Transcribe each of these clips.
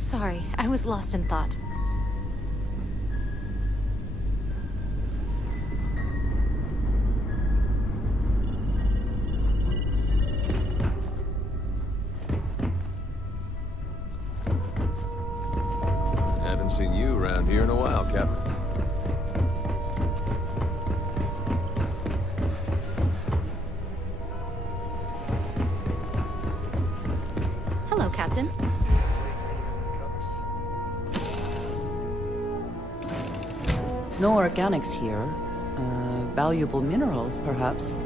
Sorry, I was lost in thought. Haven't seen you around here in a while, Captain. Hello, Captain. No organics here. Valuable minerals, perhaps.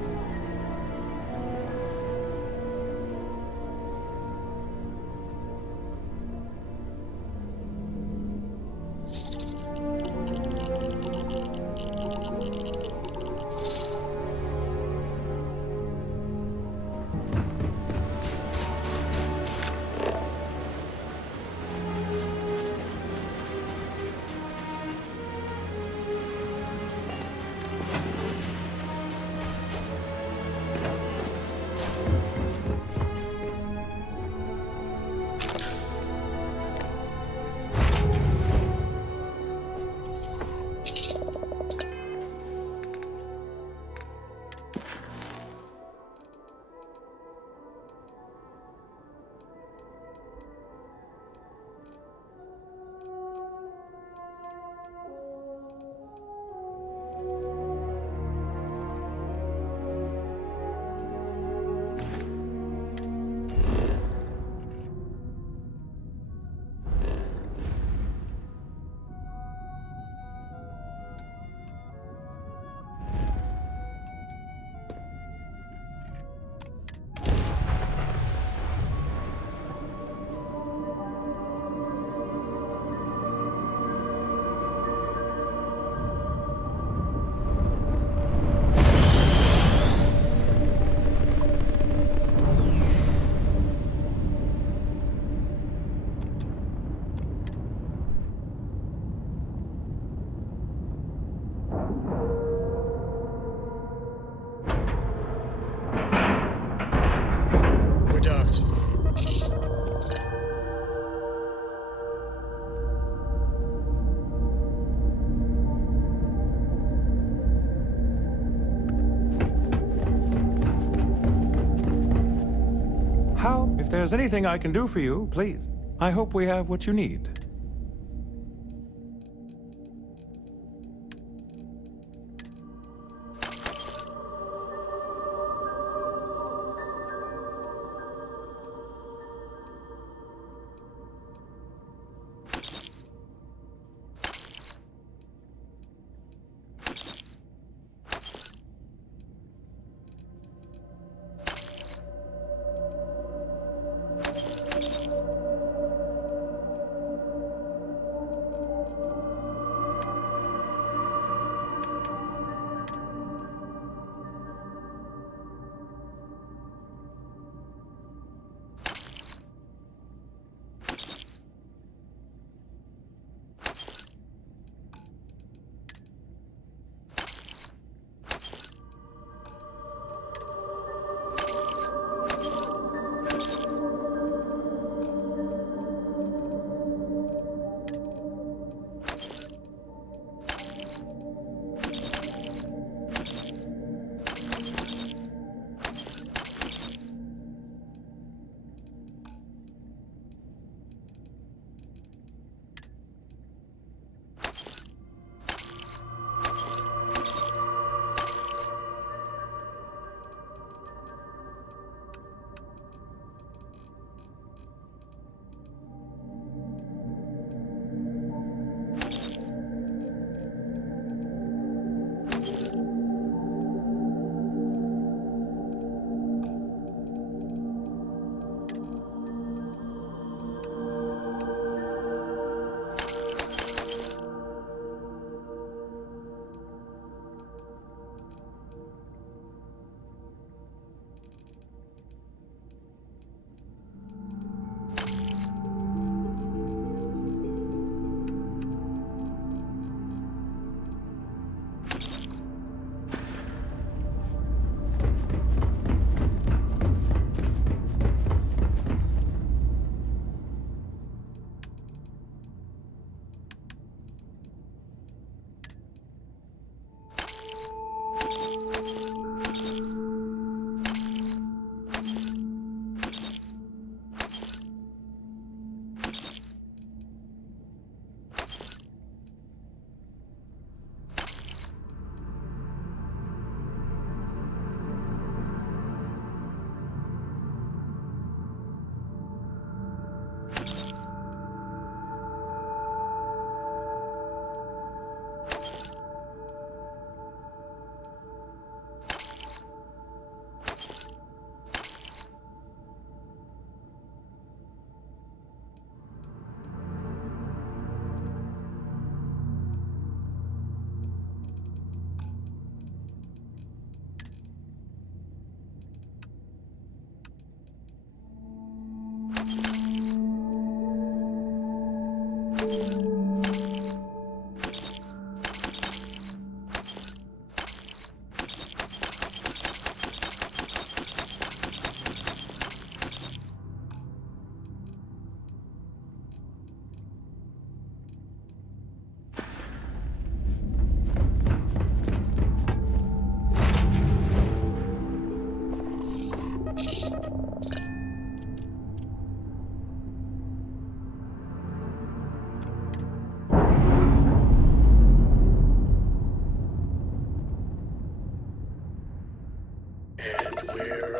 If there's anything I can do for you, please. I hope we have what you need.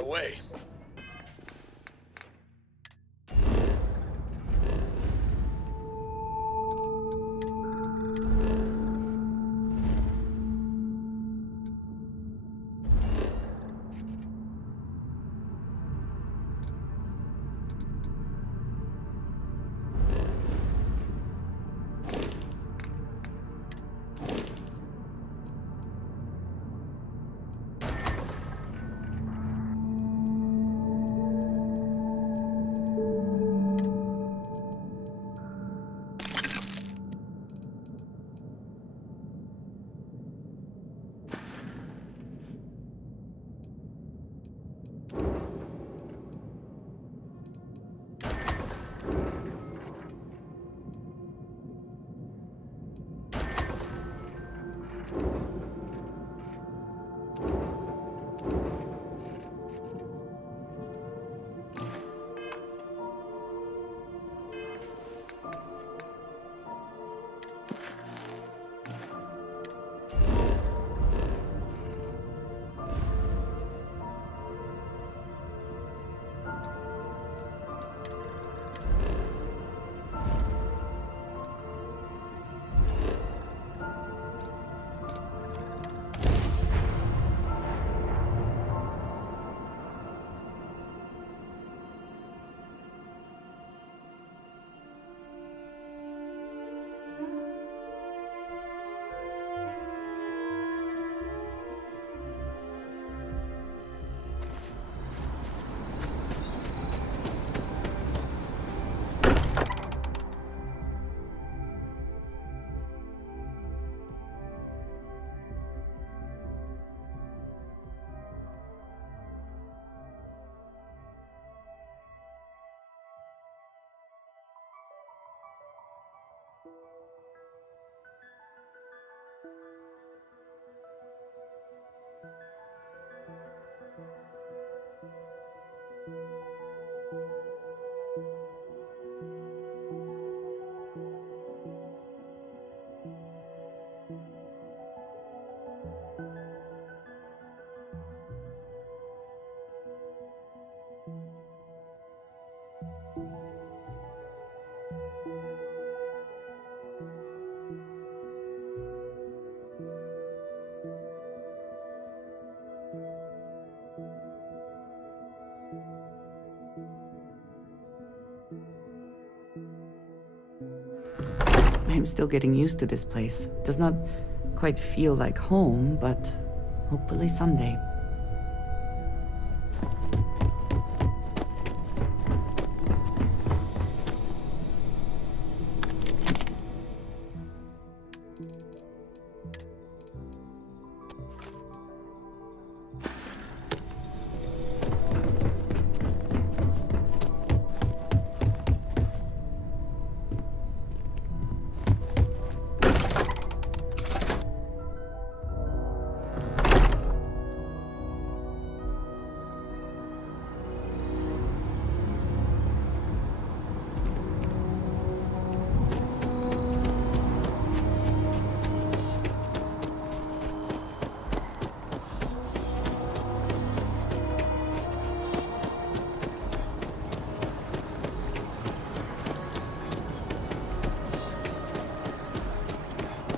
way. I'm still getting used to this place. Does not quite feel like home, but hopefully someday.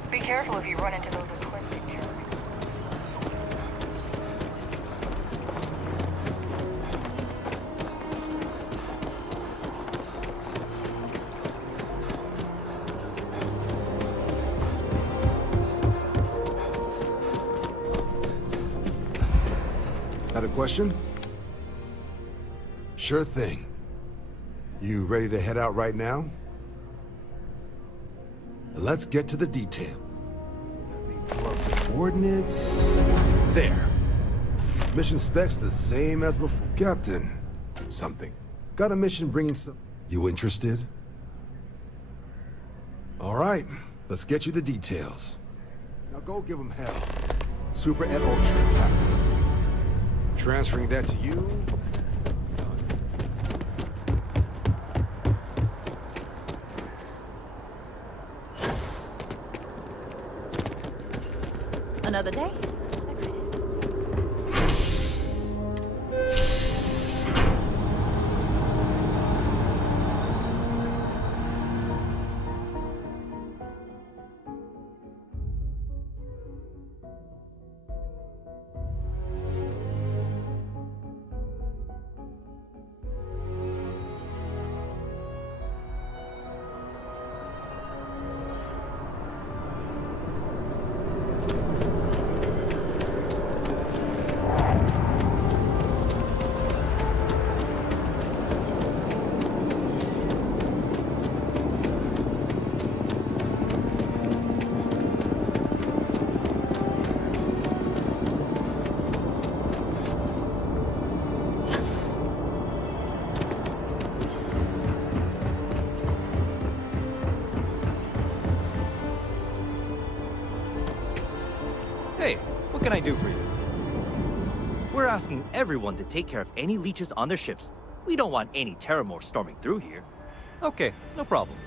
Be careful if you run into those aquatic jerks. Got a question? Sure thing. You ready to head out right now? Let's get to the detail. Let me pull up the coordinates. There. Mission specs the same as before. Captain, something. Got a mission bringing some... You interested? All right, let's get you the details. Now go give them hell. Super and Ultra, Captain. Transferring that to you. Another day, another credit. can I do for you? We're asking everyone to take care of any leeches on their ships. We don't want any Terramore storming through here. Okay, no problem.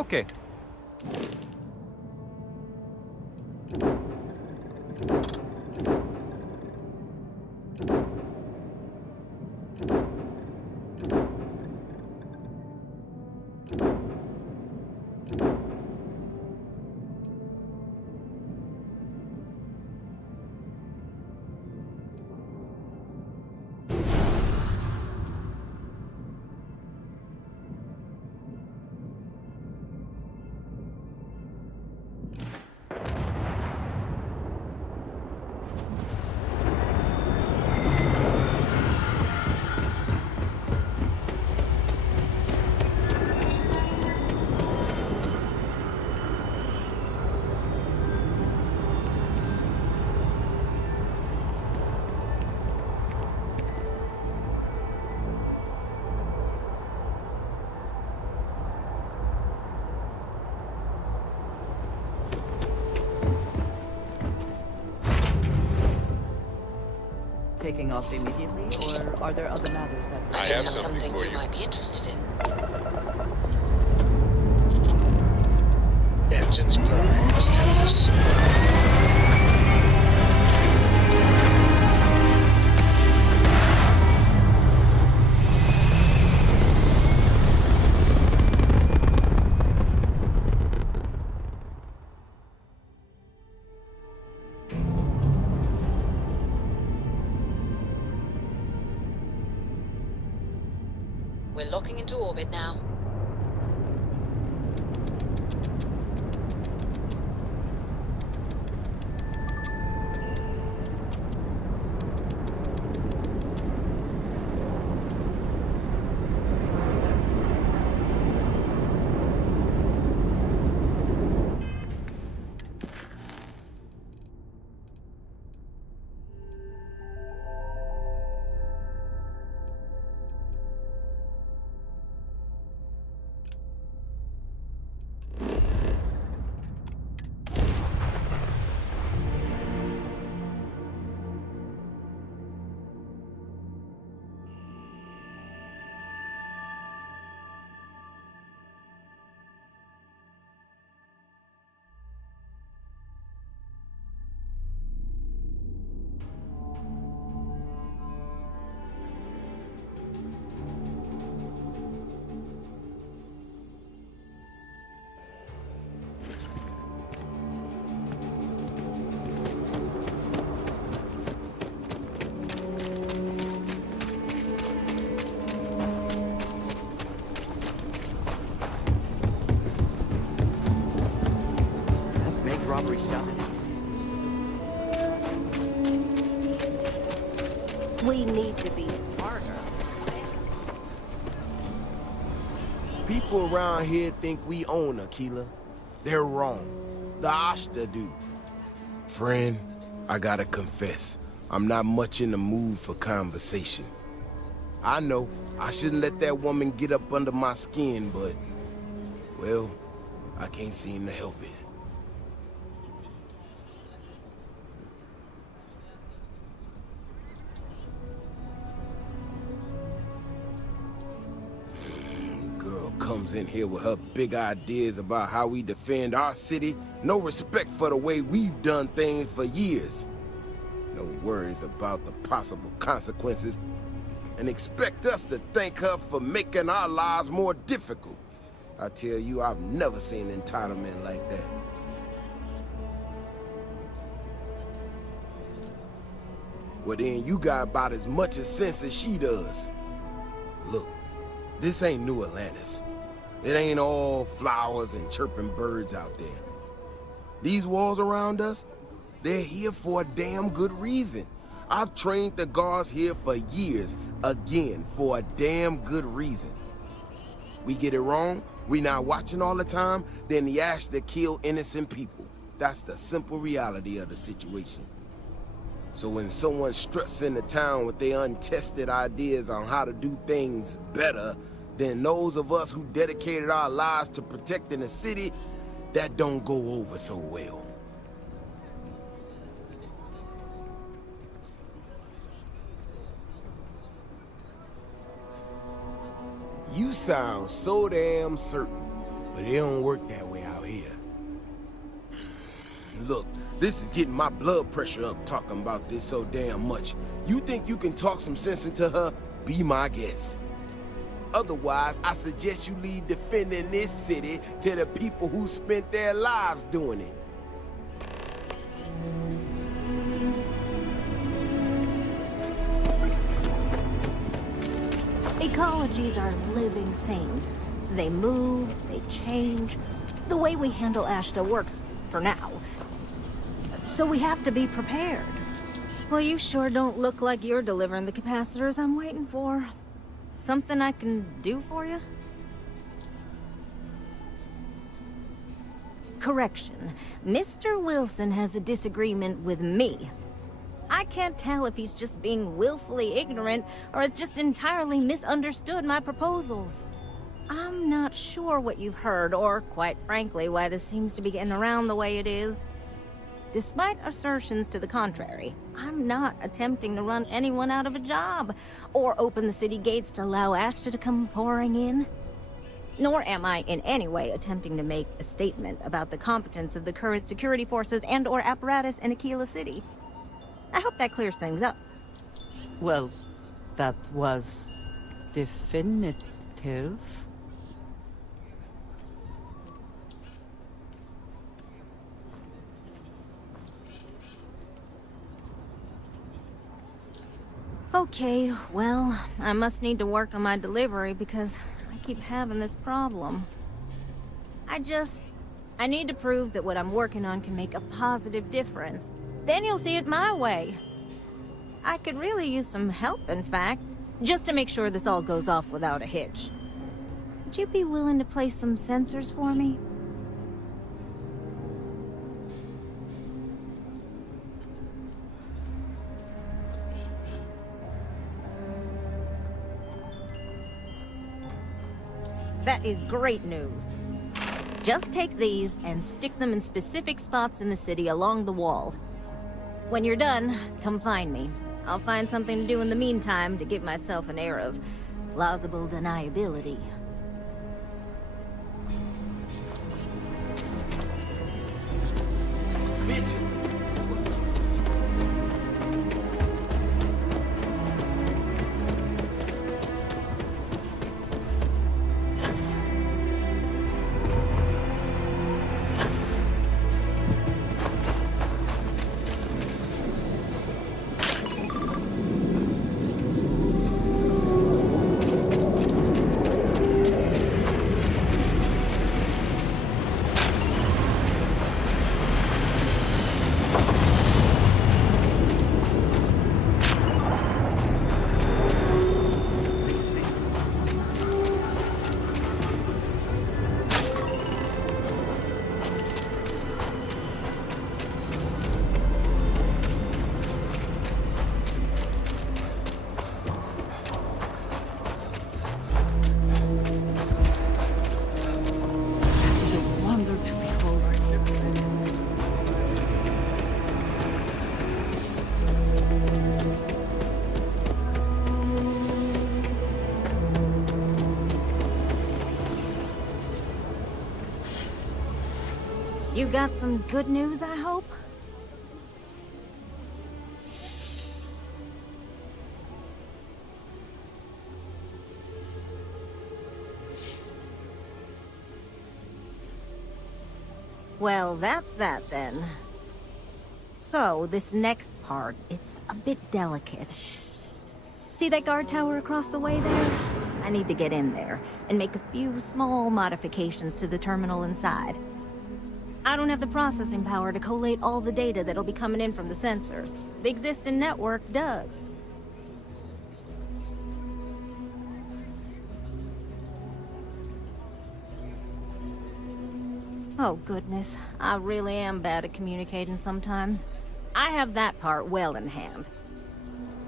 Okay. Taking off immediately, or are there other matters that... I have something for you. Might be interested in. Engines per status. We're locking into orbit now. We need to be smarter. People around here think we own Aquila. They're wrong. The Ashta do. Friend, I gotta confess, I'm not much in the mood for conversation. I know, I shouldn't let that woman get up under my skin, but, well, I can't seem to help it. Girl comes in here with her big ideas about how we defend our city, no respect for the way we've done things for years. No worries about the possible consequences, and expect us to thank her for making our lives more difficult. I tell you, I've never seen entitlement like that. Well then, you got about as much as sense as she does. Look, this ain't New Atlantis. It ain't all flowers and chirping birds out there. These walls around us, they're here for a damn good reason. I've trained the guards here for years, again, for a damn good reason. We get it wrong, we not watching all the time, then the Ashta kill innocent people. That's the simple reality of the situation. So when someone struts into town with their untested ideas on how to do things better than those of us who dedicated our lives to protecting the city, that don't go over so well. You sound so damn certain, but it don't work that way out here. Look, this is getting my blood pressure up talking about this so damn much. You think you can talk some sense into her? Be my guest. Otherwise, I suggest you leave defending this city to the people who spent their lives doing it. Ecologies are living things. They move, they change. The way we handle Ashta works for now. So we have to be prepared. Well, you sure don't look like you're delivering the capacitors I'm waiting for. Something I can do for you? Correction. Mr. Wilson has a disagreement with me. I can't tell if he's just being willfully ignorant or has just entirely misunderstood my proposals. I'm not sure what you've heard, or quite frankly, why this seems to be getting around the way it is. Despite assertions to the contrary, I'm not attempting to run anyone out of a job, or open the city gates to allow Ashta to come pouring in. Nor am I in any way attempting to make a statement about the competence of the current security forces and/or apparatus in Aquila City. I hope that clears things up. Well, that was definitive. Okay, well, I must need to work on my delivery because I keep having this problem. I need to prove that what I'm working on can make a positive difference. Then you'll see it my way. I could really use some help, in fact, just to make sure this all goes off without a hitch. Would you be willing to place some sensors for me? That is great news. Just take these and stick them in specific spots in the city along the wall. When you're done, come find me. I'll find something to do in the meantime to give myself an air of plausible deniability. You got some good news, I hope? Well, that's that then. So, this next part, it's a bit delicate. See that guard tower across the way there? I need to get in there and make a few small modifications to the terminal inside. I don't have the processing power to collate all the data that'll be coming in from the sensors. The existing network does. Oh goodness, I really am bad at communicating sometimes. I have that part well in hand.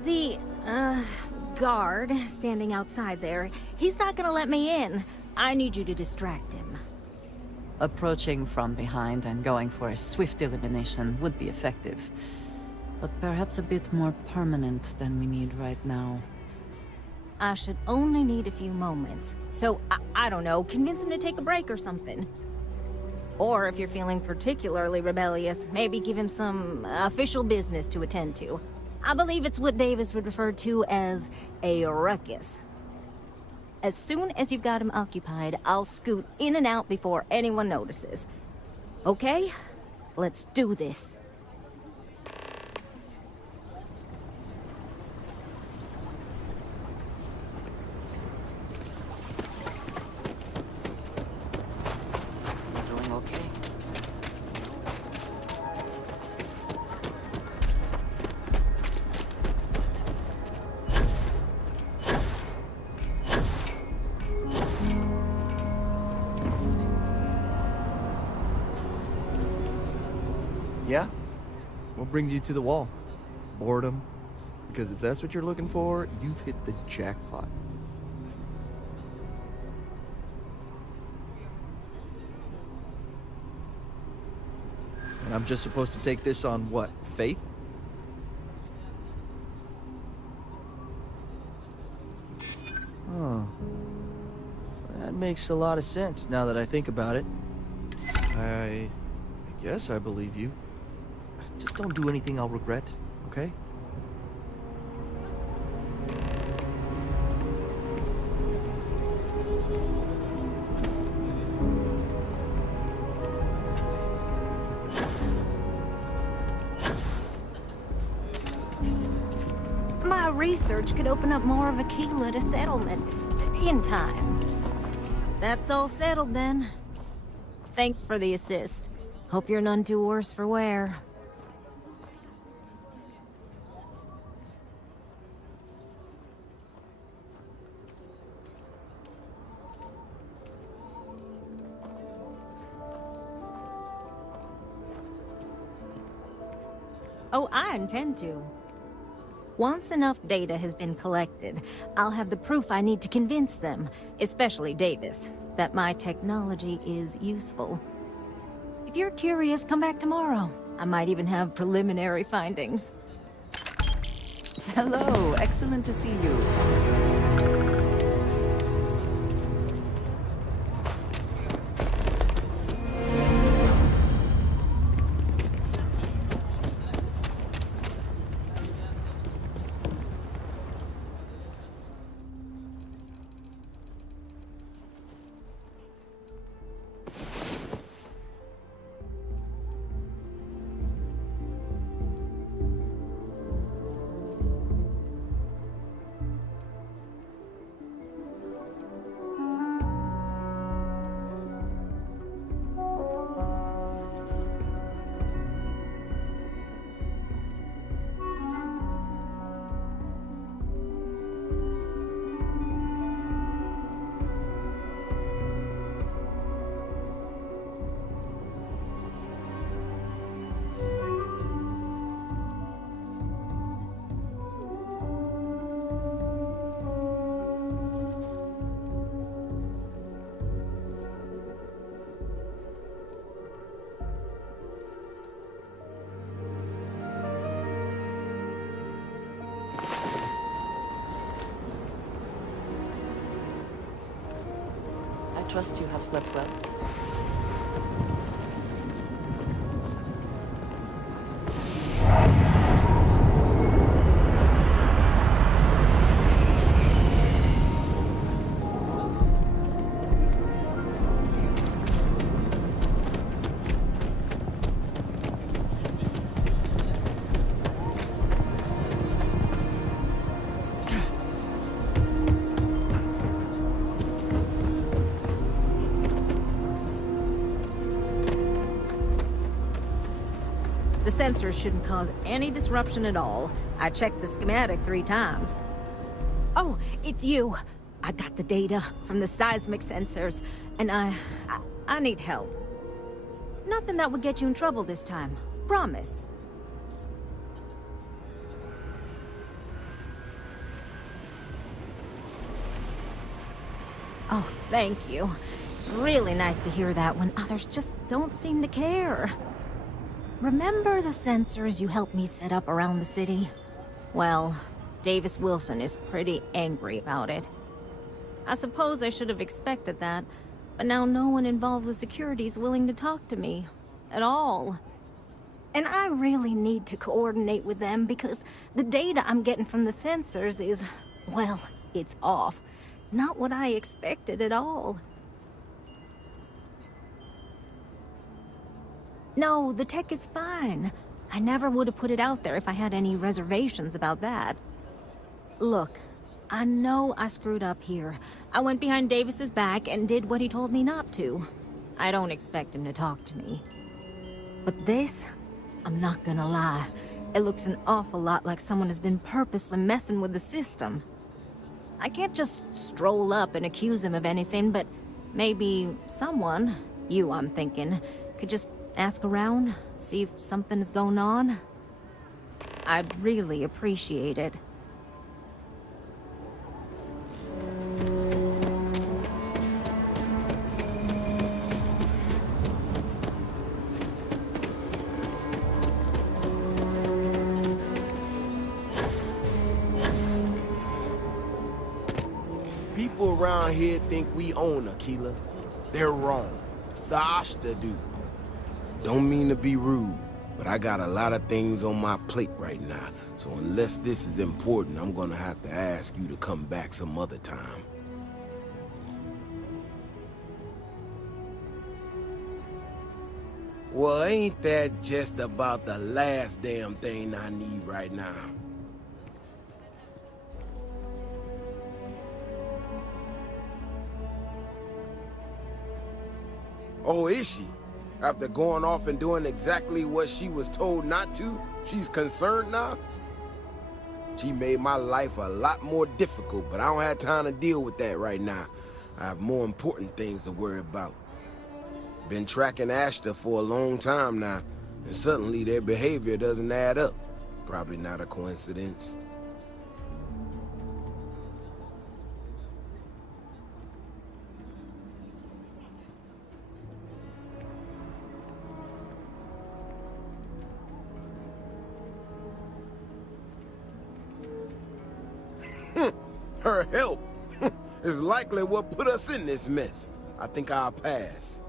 The, guard standing outside there, he's not gonna let me in. I need you to distract him. Approaching from behind and going for a swift elimination would be effective, but perhaps a bit more permanent than we need right now. I should only need a few moments. So, I don't know, convince him to take a break or something. Or if you're feeling particularly rebellious, maybe give him some official business to attend to. I believe it's what Davis would refer to as a ruckus. As soon as you've got him occupied, I'll scoot in and out before anyone notices. Okay? Let's do this. Doing okay? Yeah? What brings you to the wall? Boredom? Because if that's what you're looking for, you've hit the jackpot. And I'm just supposed to take this on what? Faith? Huh. That makes a lot of sense now that I think about it. I guess I believe you. Just don't do anything I'll regret, okay? My research could open up more of Aquila to settlement in time. That's all settled then. Thanks for the assist. Hope you're none too worse for wear. Oh, I intend to. Once enough data has been collected, I'll have the proof I need to convince them, especially Davis, that my technology is useful. If you're curious, come back tomorrow. I might even have preliminary findings. Hello, excellent to see you. I trust you have slept well. sensors shouldn't cause any disruption at all. I checked the schematic 3 times. Oh, it's you. I got the data from the seismic sensors, and I need help. Nothing that would get you in trouble this time. Promise. Oh, thank you. It's really nice to hear that when others just don't seem to care. Remember the sensors you helped me set up around the city? Well, Davis Wilson is pretty angry about it. I suppose I should have expected that, but now no one involved with security is willing to talk to me. At all. And I really need to coordinate with them because the data I'm getting from the sensors is, well, it's off. Not what I expected at all. No, the tech is fine. I never would have put it out there if I had any reservations about that. Look, I know I screwed up here. I went behind Davis's back and did what he told me not to. I don't expect him to talk to me. But this, I'm not gonna lie, it looks an awful lot like someone has been purposely messing with the system. I can't just stroll up and accuse him of anything, but maybe someone, you I'm thinking, could just ask around, see if something is going on. I'd really appreciate it. People around here think we own Aquila. They're wrong. The Ashta do. Don't mean to be rude, but I got a lot of things on my plate right now, so unless this is important, I'm gonna have to ask you to come back some other time. Well, ain't that just about the last damn thing I need right now? Oh, is she? After going off and doing exactly what she was told not to, she's concerned now? She made my life a lot more difficult, but I don't have time to deal with that right now. I have more important things to worry about. Been tracking Ashta for a long time now, and suddenly their behavior doesn't add up. Probably not a coincidence. Her help is likely what put us in this mess. I think I'll pass.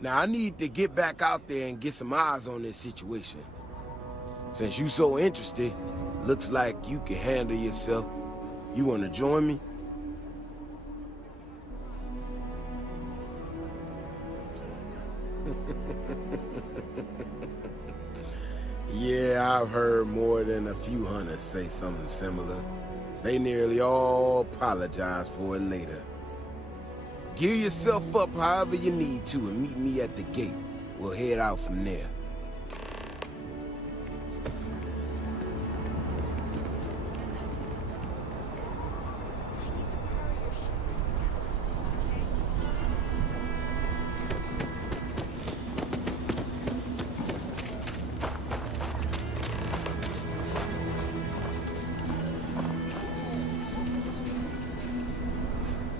Now I need to get back out there and get some eyes on this situation. Since you so interested, looks like you can handle yourself. You wanna join me? Yeah, I've heard more than a few hunters say something similar. They nearly all apologize for it later. Gear yourself up however you need to and meet me at the gate. We'll head out from there.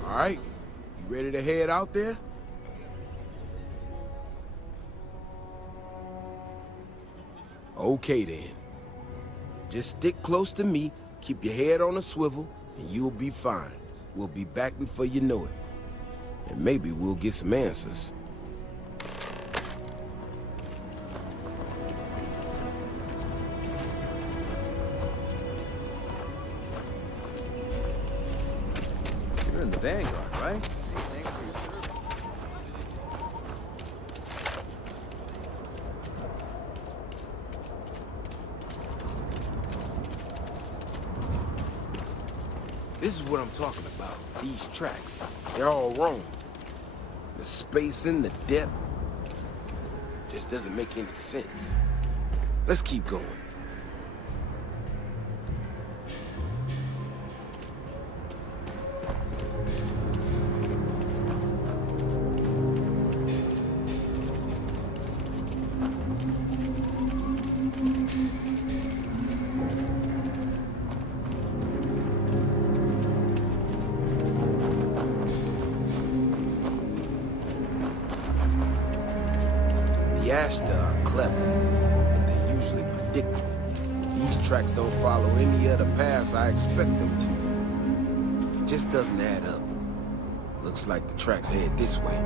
All right, you ready to head out there? Okay then. Just stick close to me, keep your head on a swivel, and you'll be fine. We'll be back before you know it. And maybe we'll get some answers. You're in the Vanguard, right? This is what I'm talking about. These tracks. They're all wrong. The spacing, the depth, just doesn't make any sense. Let's keep going. The Ashta are clever, but they're usually predictable. These tracks don't follow any other paths I expect them to. It just doesn't add up. Looks like the tracks head this way.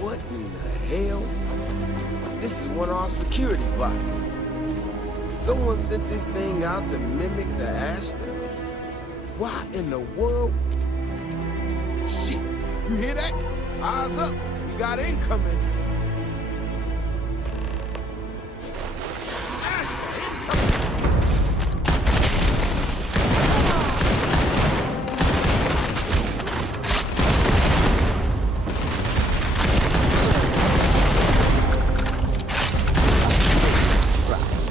What in the hell? This is one of our security blocks. Someone sent this thing out to mimic the Ashta? Why in the world? Shit, you hear that? Eyes up, we got incoming.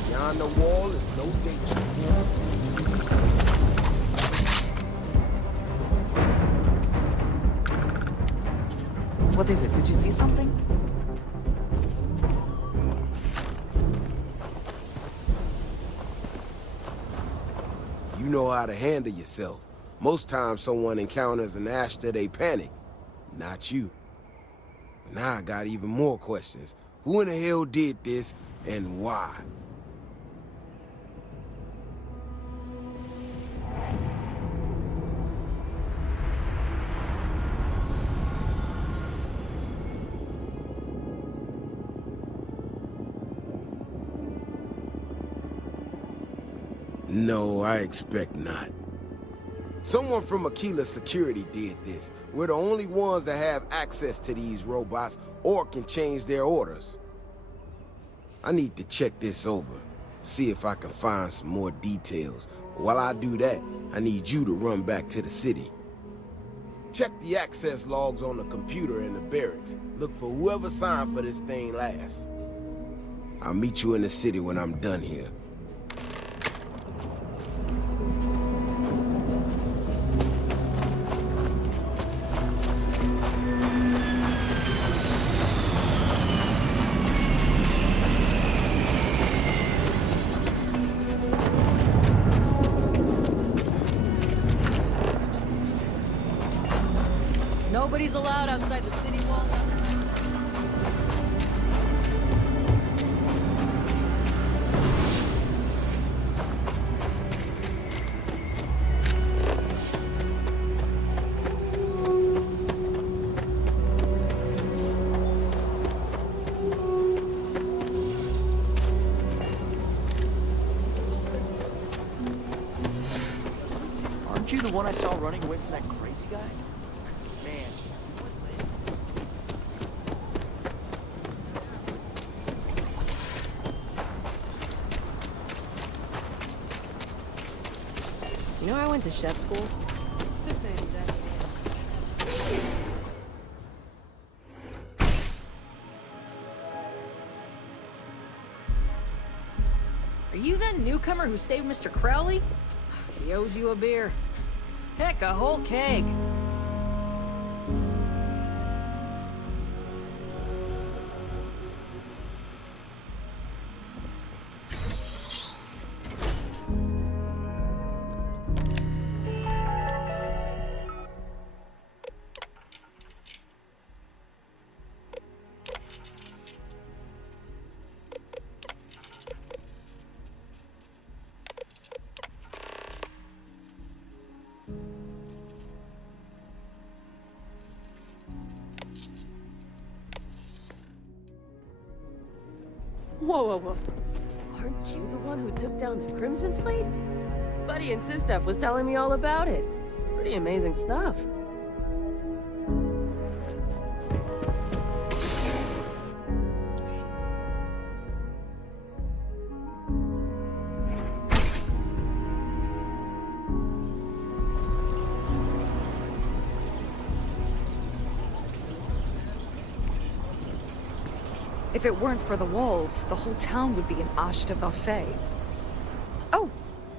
Beyond the wall is no danger. What is it? Did you see something? You know how to handle yourself. Most times someone encounters an Ashta, they panic. Not you. Now I got even more questions. Who in the hell did this, and why? No, I expect not. Someone from Aquila Security did this. We're the only ones that have access to these robots or can change their orders. I need to check this over, see if I can find some more details. While I do that, I need you to run back to the city. Check the access logs on the computer in the barracks. Look for whoever signed for this thing last. I'll meet you in the city when I'm done here. Nobody's allowed outside the city walls. Aren't you the one I saw running away from that crazy guy? Man. You know I went to chef school? Just saying that. Are you that newcomer who saved Mr. Crowley? He owes you a beer. Heck, a whole keg. Whoa, whoa, whoa. Aren't you the one who took down the Crimson Fleet? Buddy and Sistef was telling me all about it. Pretty amazing stuff. If it weren't for the walls, the whole town would be an Ashta buffet. Oh,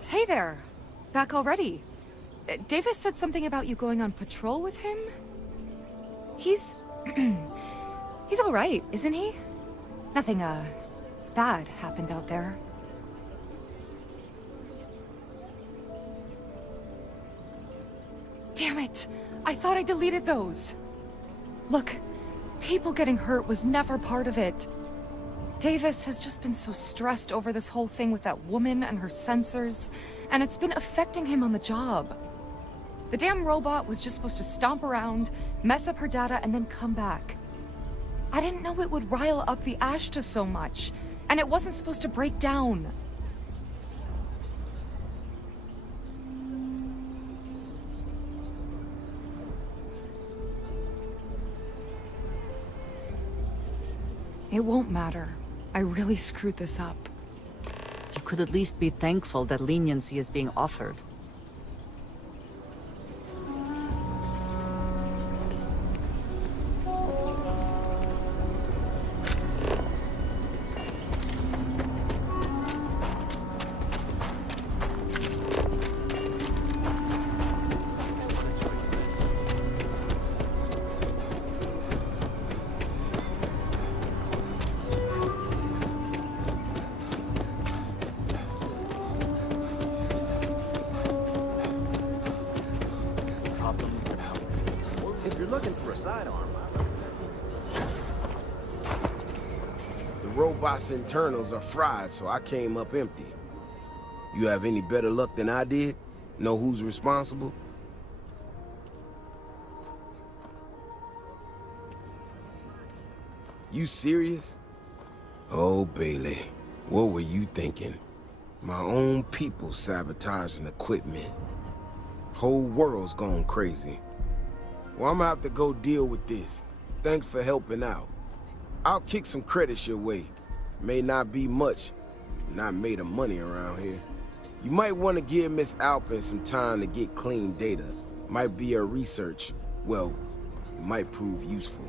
hey there. Back already. Davis said something about you going on patrol with him? He's... he's alright, isn't he? Nothing, bad happened out there. Damn it! I thought I deleted those! Look, people getting hurt was never part of it. Davis has just been so stressed over this whole thing with that woman and her sensors, and it's been affecting him on the job. The damn robot was just supposed to stomp around, mess up her data, and then come back. I didn't know it would rile up the Ashta so much, and it wasn't supposed to break down. It won't matter. I really screwed this up. You could at least be thankful that leniency is being offered. If you're looking for a sidearm, The robot's internals are fried, so I came up empty. You have any better luck than I did? Know who's responsible? You serious? Oh, Bailey, what were you thinking? My own people sabotaging equipment. Whole world's gone crazy. Well, I'm gonna have to go deal with this. Thanks for helping out. I'll kick some credits your way. May not be much. Not made of money around here. You might want to give Miss Alpin some time to get clean data. Might be her research. Well, it might prove useful.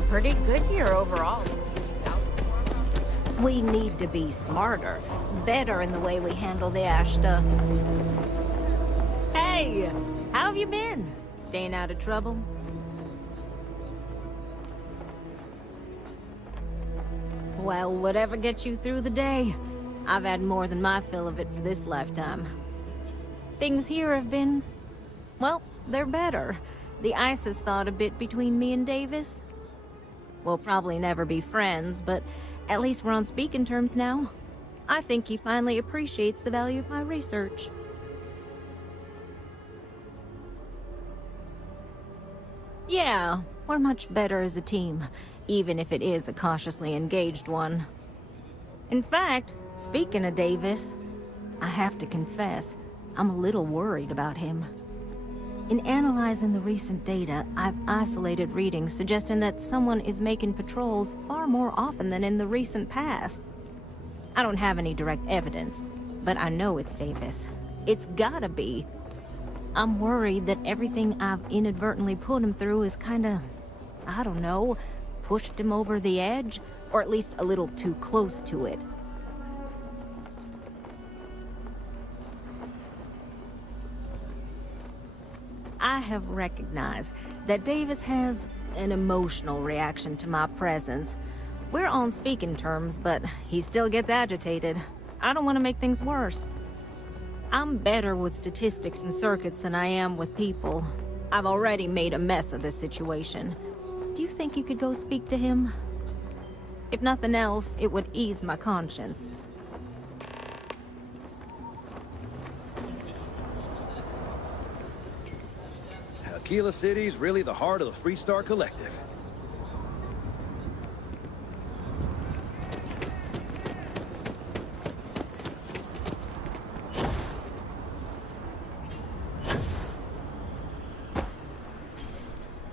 a pretty good year overall. We need to be smarter, better in the way we handle the Ashta. Hey, how have you been? Staying out of trouble? Well, whatever gets you through the day. I've had more than my fill of it for this lifetime. Things here have been... well, they're better. The ice has thawed a bit between me and Davis. We'll probably never be friends, but at least we're on speaking terms now. I think he finally appreciates the value of my research. Yeah, we're much better as a team, even if it is a cautiously engaged one. In fact, speaking of Davis, I have to confess, I'm a little worried about him. In analyzing the recent data, I've isolated readings suggesting that someone is making patrols far more often than in the recent past. I don't have any direct evidence, but I know it's Davis. It's gotta be. I'm worried that everything I've inadvertently put him through is kinda, I don't know, pushed him over the edge, or at least a little too close to it. I have recognized that Davis has an emotional reaction to my presence. We're on speaking terms, but he still gets agitated. I don't want to make things worse. I'm better with statistics and circuits than I am with people. I've already made a mess of this situation. Do you think you could go speak to him? If nothing else, it would ease my conscience. Aquila City's really the heart of the Freestar Collective.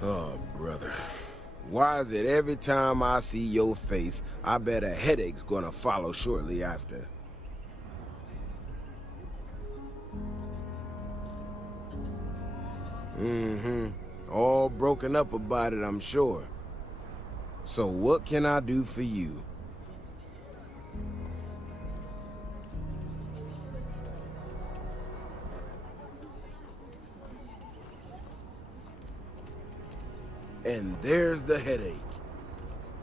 Oh, brother. Why is it every time I see your face, I bet a headache's gonna follow shortly after? Mm-hmm. All broken up about it, I'm sure. So what can I do for you? And there's the headache.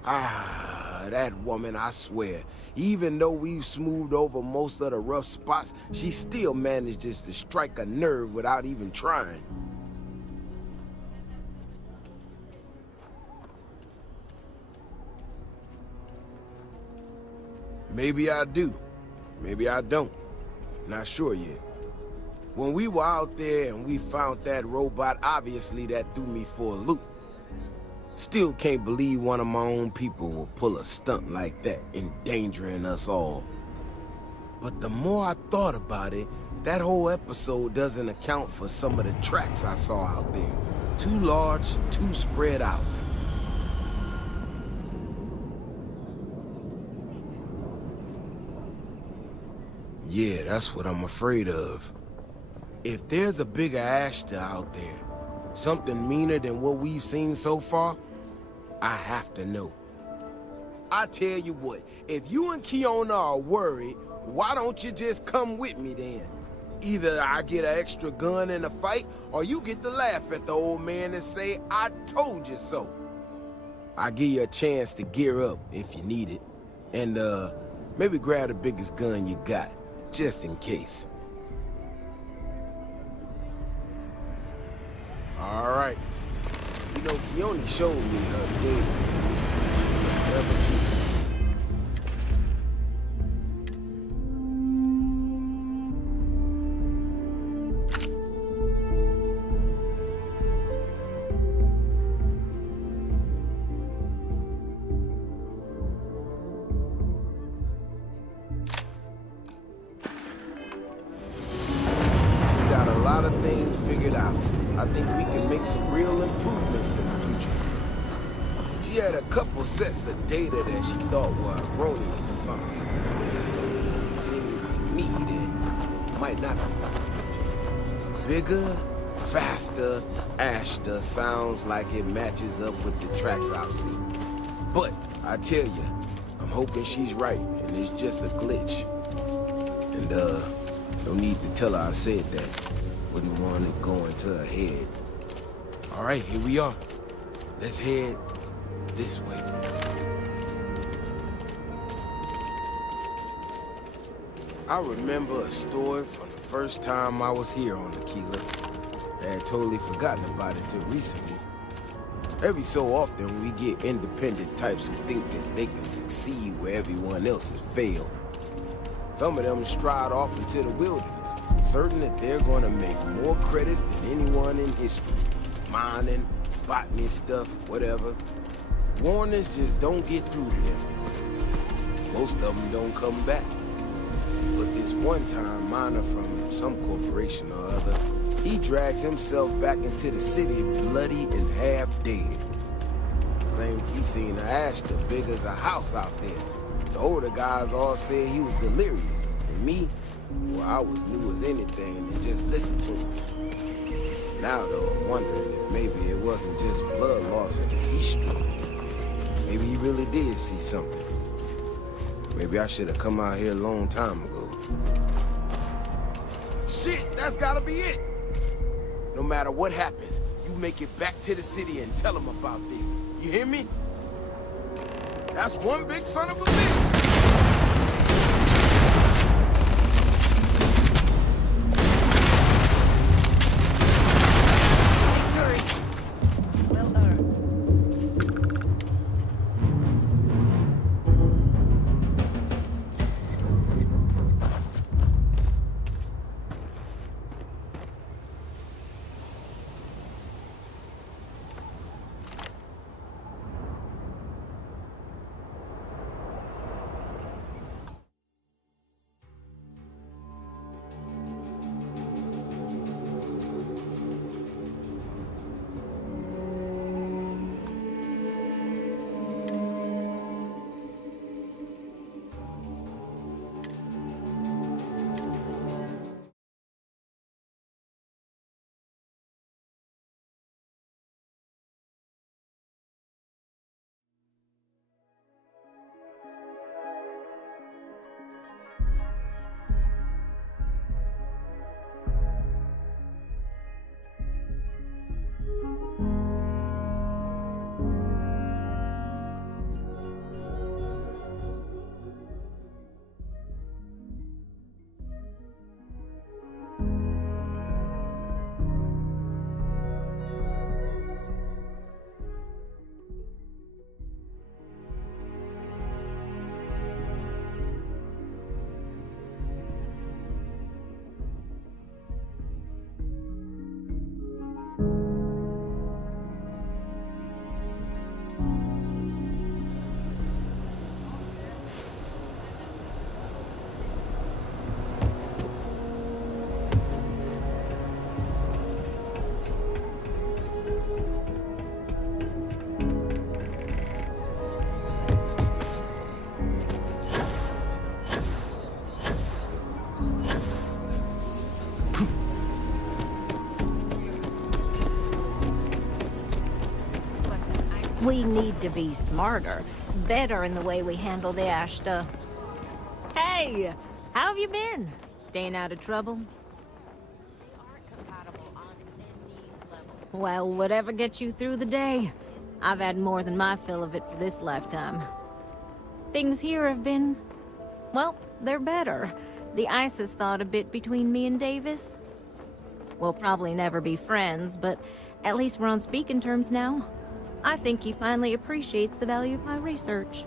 Ah, that woman, I swear. Even though we've smoothed over most of the rough spots, she still manages to strike a nerve without even trying. Maybe I do. Maybe I don't. Not sure yet. When we were out there and we found that robot, obviously that threw me for a loop. Still can't believe one of my own people will pull a stunt like that, endangering us all. But the more I thought about it, that whole episode doesn't account for some of the tracks I saw out there. Too large, too spread out. Yeah, that's what I'm afraid of. If there's a bigger Ashta out there, something meaner than what we've seen so far, I have to know. I tell you what, if you and Kiona are worried, why don't you just come with me then? Either I get an extra gun in the fight, or you get to laugh at the old man and say, I told you so. I'll give you a chance to gear up if you need it. And, maybe grab the biggest gun you got. Just in case. All right. You know, Keone showed me her data. She's a clever kid. I think we can make some real improvements in the future. She had a couple sets of data that she thought were erroneous or something. It seems to me that it might not be. Bigger, faster, Ashta sounds like it matches up with the tracks I've seen. But I tell you, I'm hoping she's right, and it's just a glitch. And, no need to tell her I said that. Wouldn't want it going to her head. All right, here we are. Let's head this way. I remember a story from the first time I was here on Aquila. I had totally forgotten about it till recently. Every so often, we get independent types who think that they can succeed where everyone else has failed. Some of them stride off into the wilderness, certain that they're gonna make more credits than anyone in history. Mining, botany stuff, whatever. Warnings just don't get through to them. Most of them don't come back. But this one-time miner from some corporation or other, he drags himself back into the city bloody and half dead. Claimed he seen an Ashta big as a house out there. The older guys all said he was delirious. And me, well, I was new as anything and just listened to him. Now, though, I'm wondering if maybe it wasn't just blood loss and heat stroke. Maybe he really did see something. Maybe I should have come out here a long time ago. Shit, that's gotta be it! No matter what happens, you make it back to the city and tell them about this. You hear me? That's one big son of a bitch! We need to be smarter, better in the way we handle the Ashta. Hey, how have you been? Staying out of trouble? Well, whatever gets you through the day. I've had more than my fill of it for this lifetime. Things here have been... well, they're better. The ice has thawed a bit between me and Davis. We'll probably never be friends, but at least we're on speaking terms now. I think he finally appreciates the value of my research.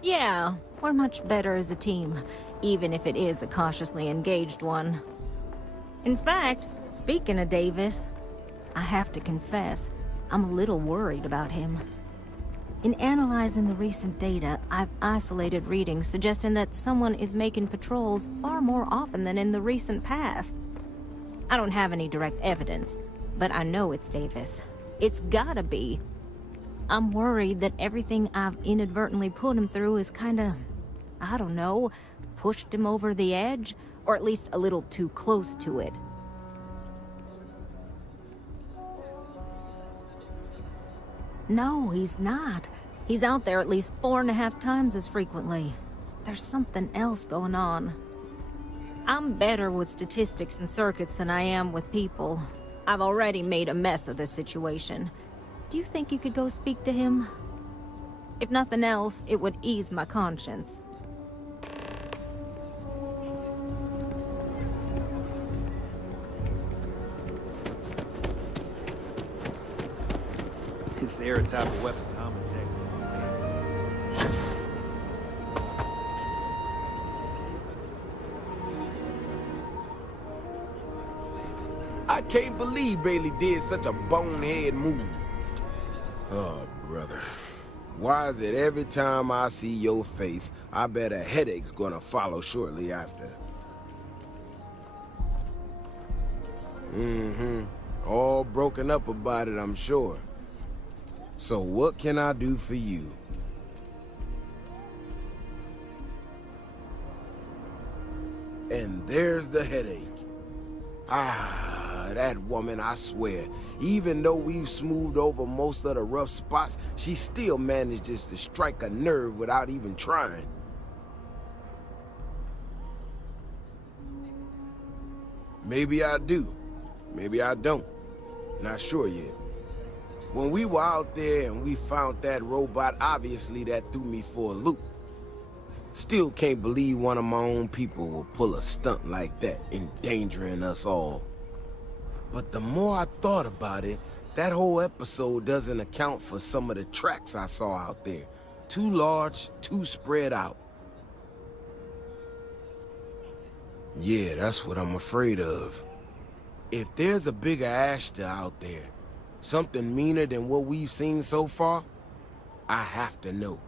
Yeah, we're much better as a team, even if it is a cautiously engaged one. In fact, speaking of Davis, I have to confess, I'm a little worried about him. In analyzing the recent data, I've isolated readings suggesting that someone is making patrols far more often than in the recent past. I don't have any direct evidence, but I know it's Davis. It's gotta be. I'm worried that everything I've inadvertently put him through is kinda, I don't know, pushed him over the edge, or at least a little too close to it. No, he's not. He's out there at least 4.5 times as frequently. There's something else going on. I'm better with statistics and circuits than I am with people. I've already made a mess of this situation. Do you think you could go speak to him? If nothing else, it would ease my conscience. Is there a type of weapon common tech? I can't believe Bailey did such a bonehead move. Oh, brother. Why is it every time I see your face, I bet a headache's gonna follow shortly after? Mm-hmm. All broken up about it, I'm sure. So what can I do for you? And there's the headache. Ah, that woman, I swear. Even though we've smoothed over most of the rough spots, she still manages to strike a nerve without even trying. Maybe I do. Maybe I don't. Not sure yet. When we were out there and we found that robot, obviously that threw me for a loop. Still can't believe one of my own people will pull a stunt like that, endangering us all. But the more I thought about it, that whole episode doesn't account for some of the tracks I saw out there. Too large, too spread out. Yeah, that's what I'm afraid of. If there's a bigger Ashta out there, something meaner than what we've seen so far, I have to know.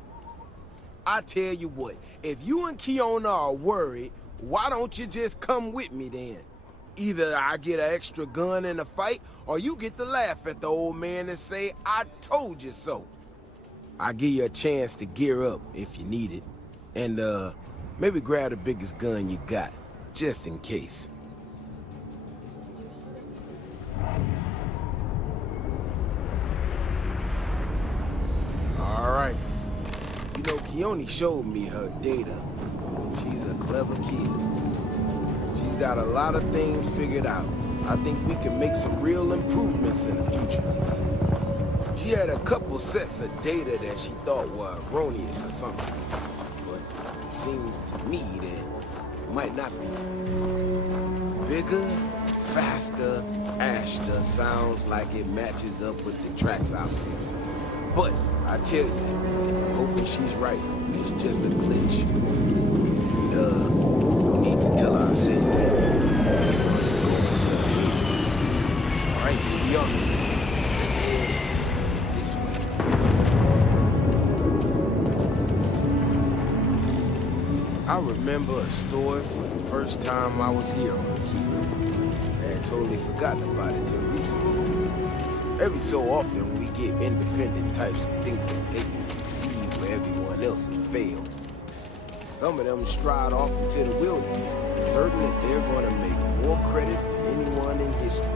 I tell you what, if you and Kiona are worried, why don't you just come with me then? Either I get an extra gun in the fight, or you get to laugh at the old man and say, I told you so. I'll give you a chance to gear up if you need it. And, maybe grab the biggest gun you got, just in case. All right. You know, Keone showed me her data. She's a clever kid. She's got a lot of things figured out. I think we can make some real improvements in the future. She had a couple sets of data that she thought were erroneous or something. But it seems to me that it might not be. Bigger, faster, Ashta sounds like it matches up with the tracks I've seen. But I tell you, I'm hoping she's right. It's just a glitch. And, no need to tell her I said that. I'm going to her head. All right, here we are. Let's head this way. I remember a story from the first time I was here on the Keelan. I had totally forgotten about it till recently. Every so often, we get independent types who think that they can succeed where everyone else has failed. Some of them stride off into the wilderness, certain that they're going to make more credits than anyone in history.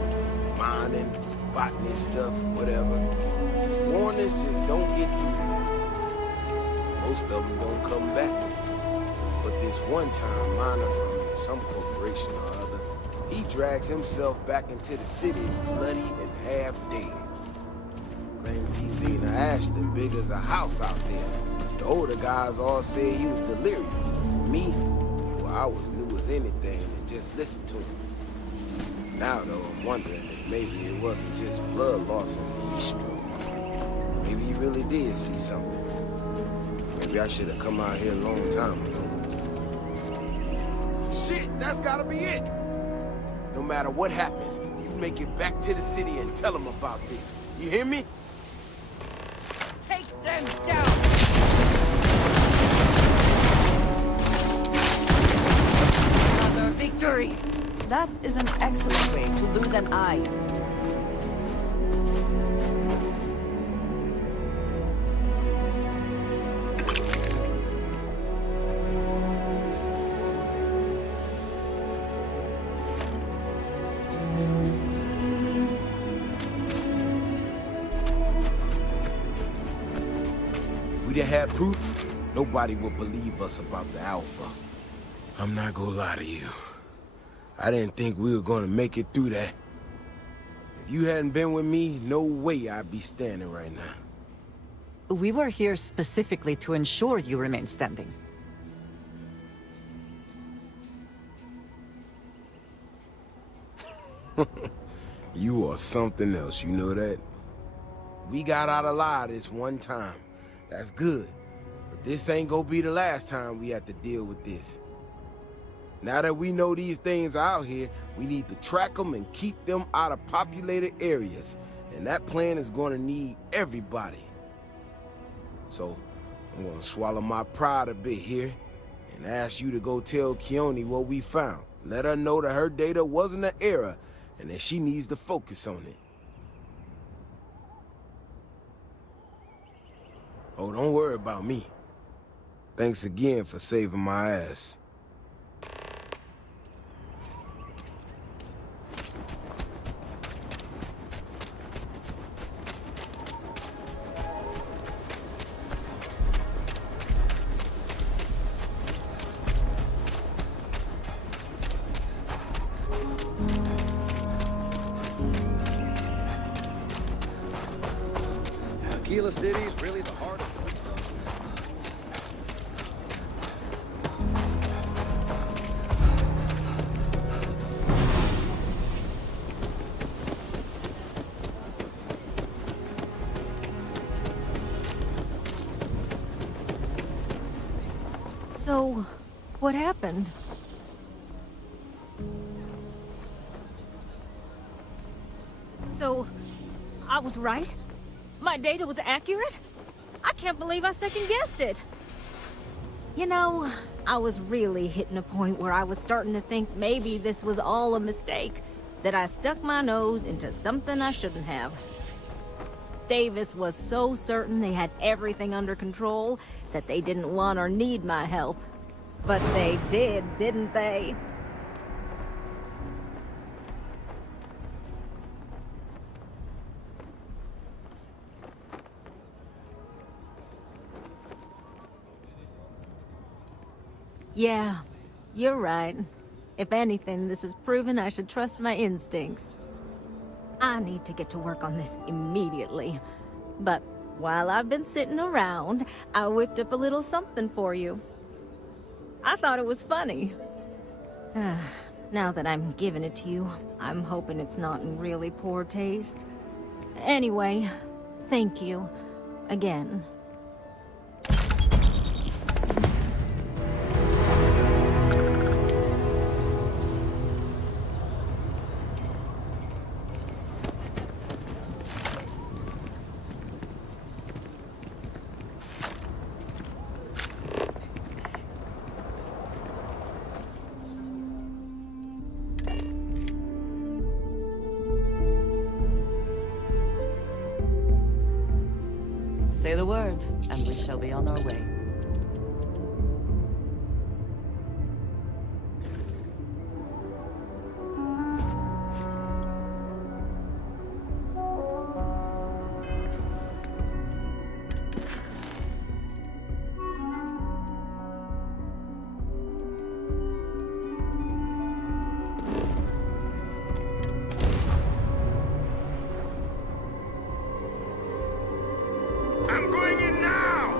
Mining, botany stuff, whatever. Warners just don't get through to them. Most of them don't come back. But this one-time miner from some corporation or other, he drags himself back into the city bloody and half dead. Claims he seen an Ashta big as a house out there. The older guys all say he was delirious. Me, well, I was new as anything and just listened to him. Now, though, I'm wondering if maybe it wasn't just blood loss in the heat stroke. Maybe he really did see something. Maybe I should have come out here a long time ago. Shit, that's gotta be it! No matter what happens, you make it back to the city and tell them about this. You hear me? Take them down! Another victory! That is an excellent way to lose an eye. we didn't have proof, nobody would believe us about the Alpha. I'm not gonna lie to you. I didn't think we were gonna make it through that. If you hadn't been with me, no way I'd be standing right now. We were here specifically to ensure you remain standing. You are something else, you know that? We got out alive this one time. That's good. But this ain't gonna be the last time we have to deal with this. Now that we know these things are out here, we need to track them and keep them out of populated areas. And that plan is gonna need everybody. So, I'm gonna swallow my pride a bit here and ask you to go tell Keone what we found. Let her know that her data wasn't an error and that she needs to focus on it. Oh, don't worry about me. Thanks again for saving my ass. Tequila City is really the heart of... So, what happened? So, I was right? My data was accurate? I can't believe I second-guessed it. You know, I was really hitting a point where I was starting to think maybe this was all a mistake. That I stuck my nose into something I shouldn't have. Davis was so certain they had everything under control that they didn't want or need my help. But they did, didn't they? Yeah, you're right. If anything, this has proven I should trust my instincts. I need to get to work on this immediately. But while I've been sitting around, I whipped up a little something for you. I thought it was funny. Now that I'm giving it to you, I'm hoping it's not in really poor taste. Anyway, thank you. Again. Say the word, and we shall be on our way. I'm going in now!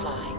fly.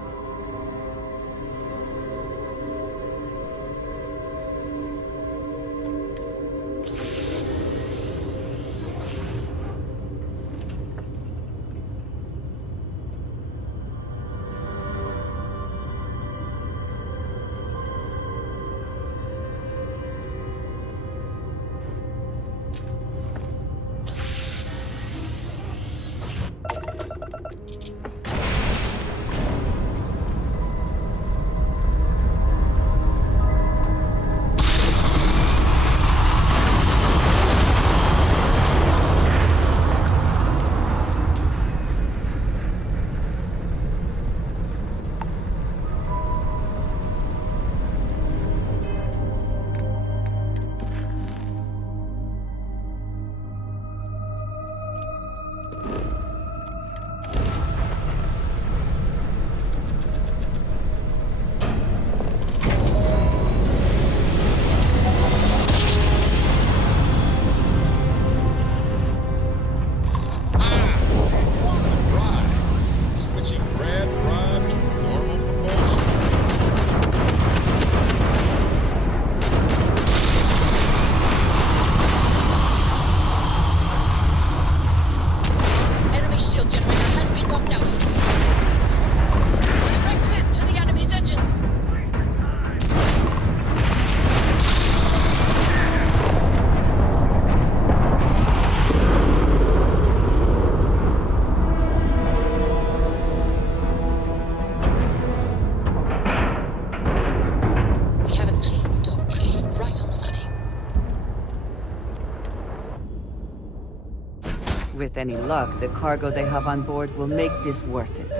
With any luck, the cargo they have on board will make this worth it.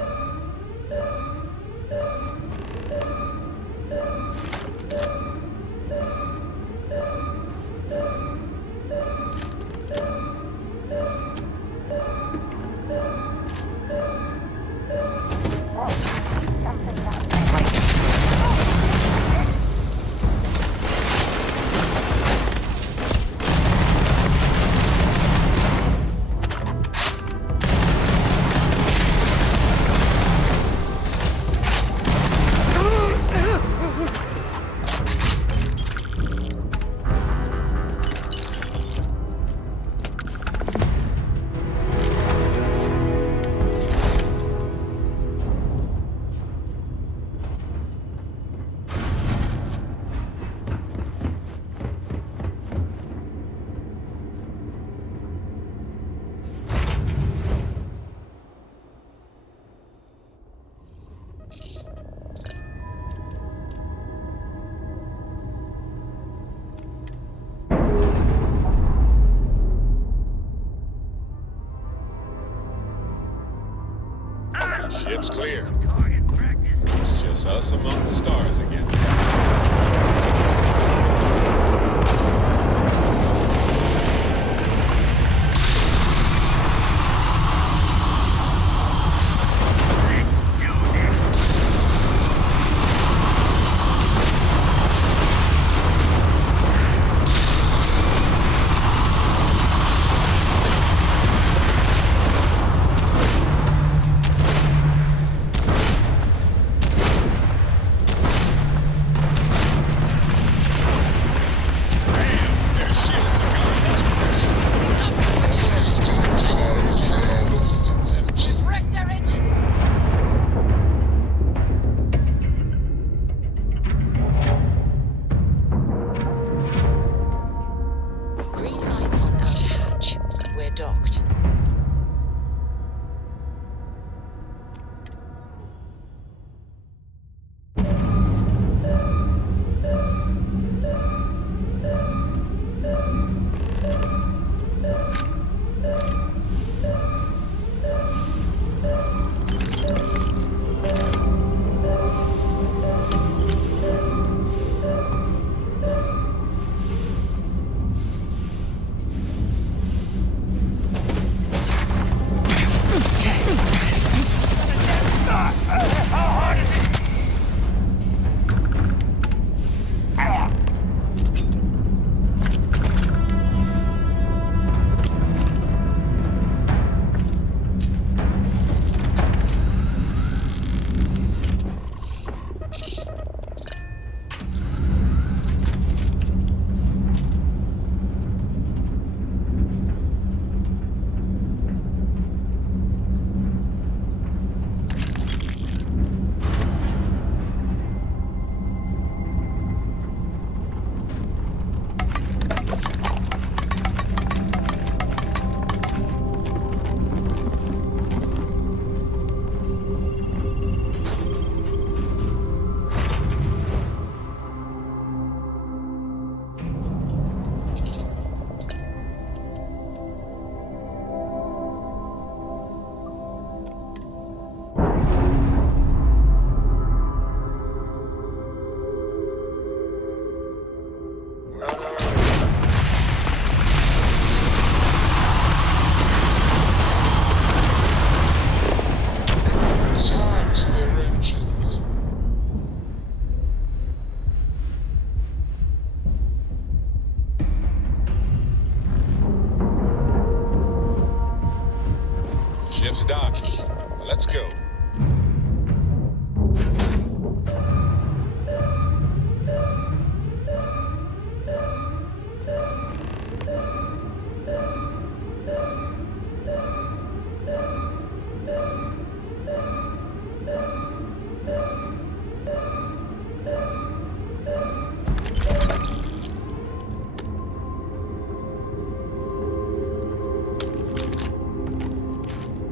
Ship's clear. It's just us among the stars again.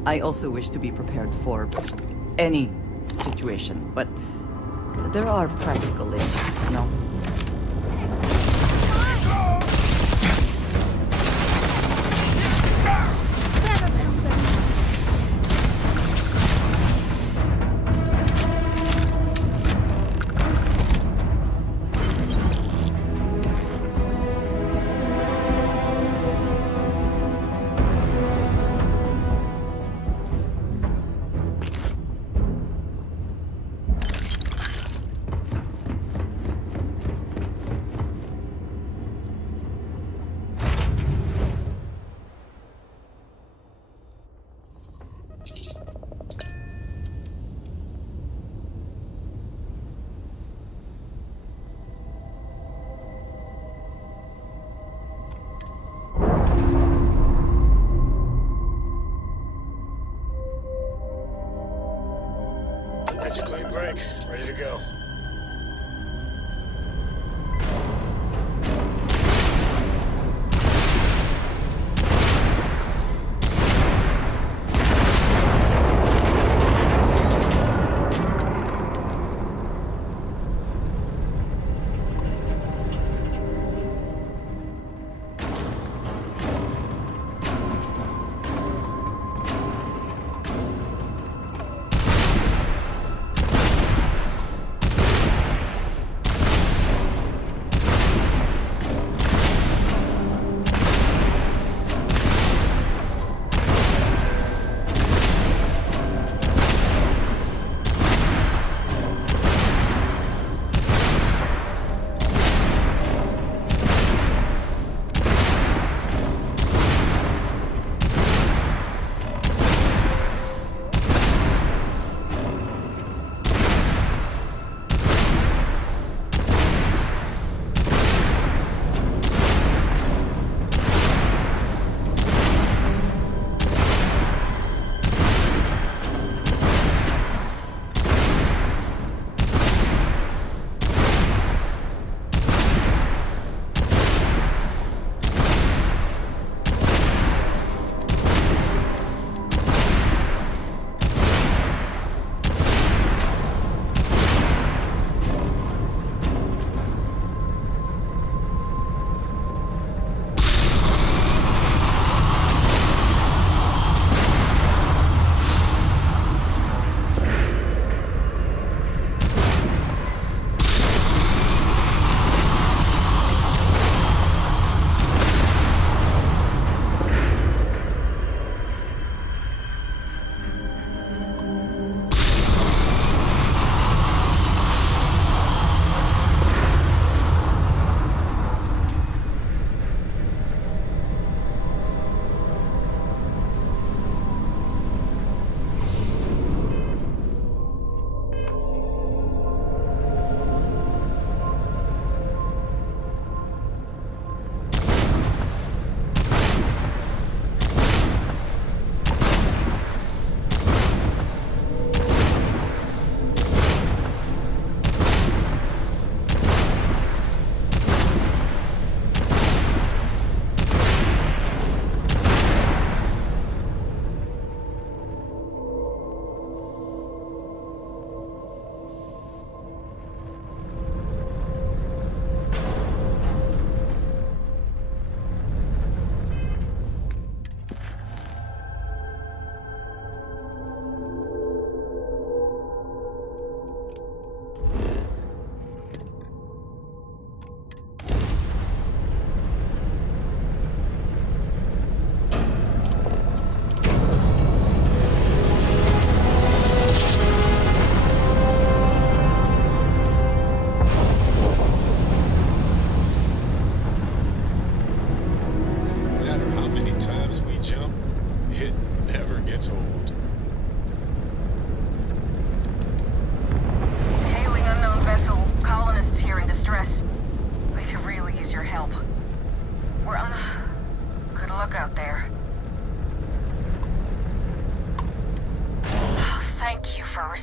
I also wish to be prepared for any situation, but there are practical limits, no? That's a clean break. Ready to go.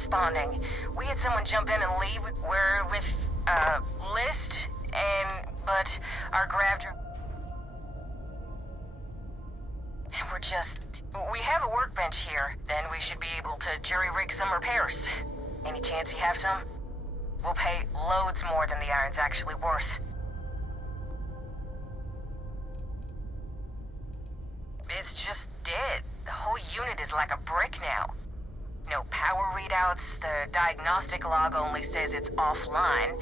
responding. We had someone jump in and leave. We're with, List, but our grav... We have a workbench here. Then we should be able to jury-rig some repairs. Any chance you have some? We'll pay loads more than the iron's actually worth. It's just dead. The whole unit is like a brick now. No power readouts, the diagnostic log only says it's offline.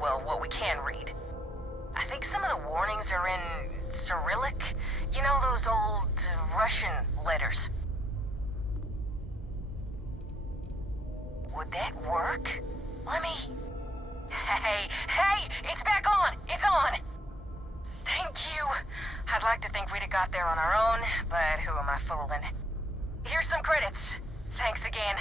Well, what we can read. I think some of the warnings are in Cyrillic. You know those old Russian letters. Would that work? Let me... Hey! It's back on! It's on! Thank you. I'd like to think we'd have got there on our own, but who am I fooling? Here's some credits. Thanks again.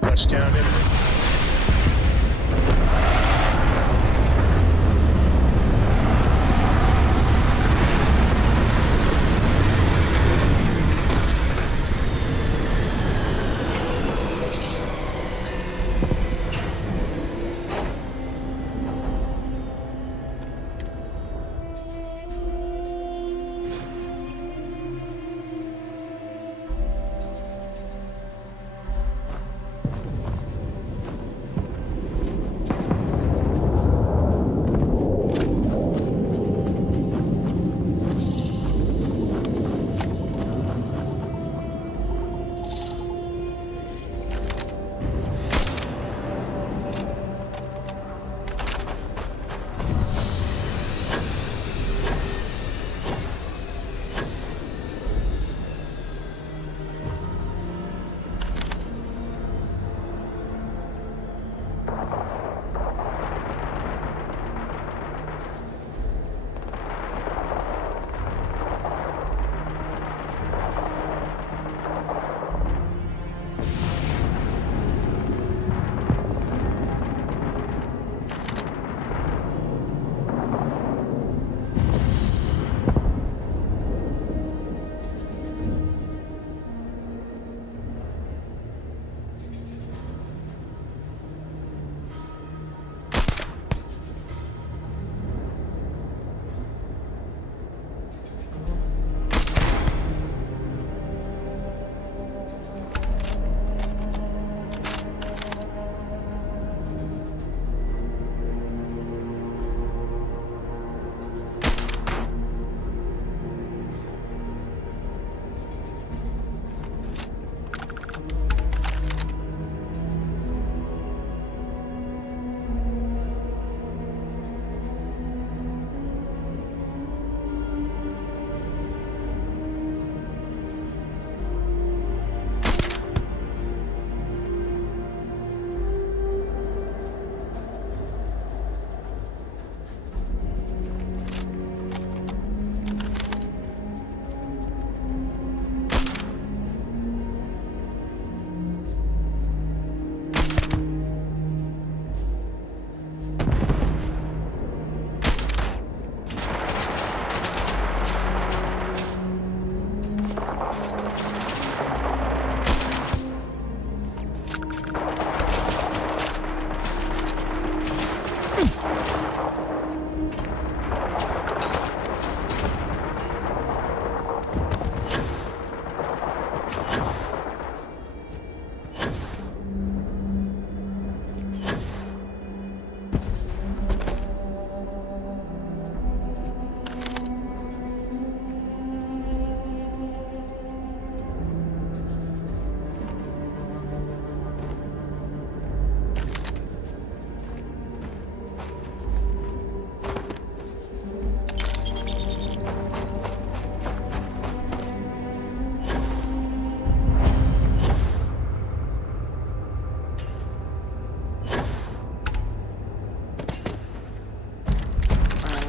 Touchdown imminent.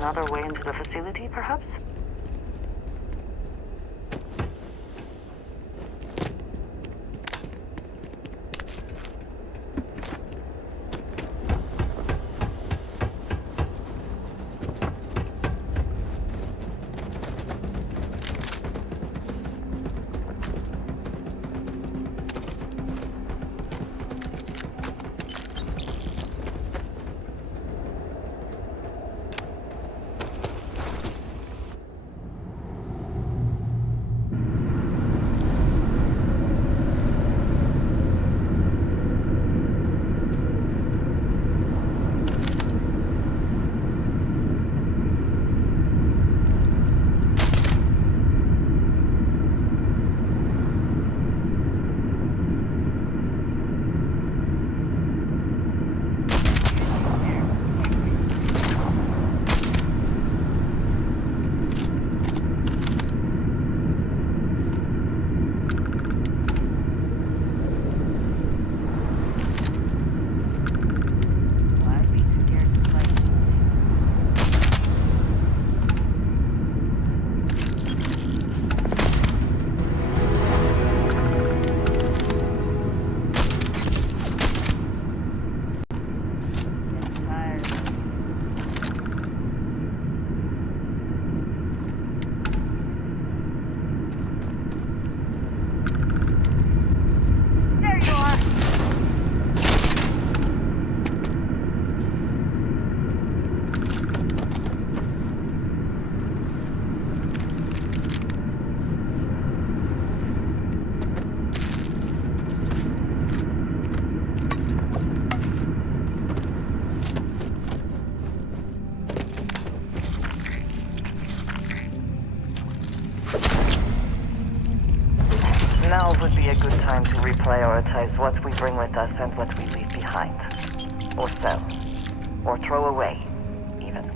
Another way into the facility, perhaps? would be a good time to reprioritize what we bring with us and what we leave behind. Or sell. Or throw away, even.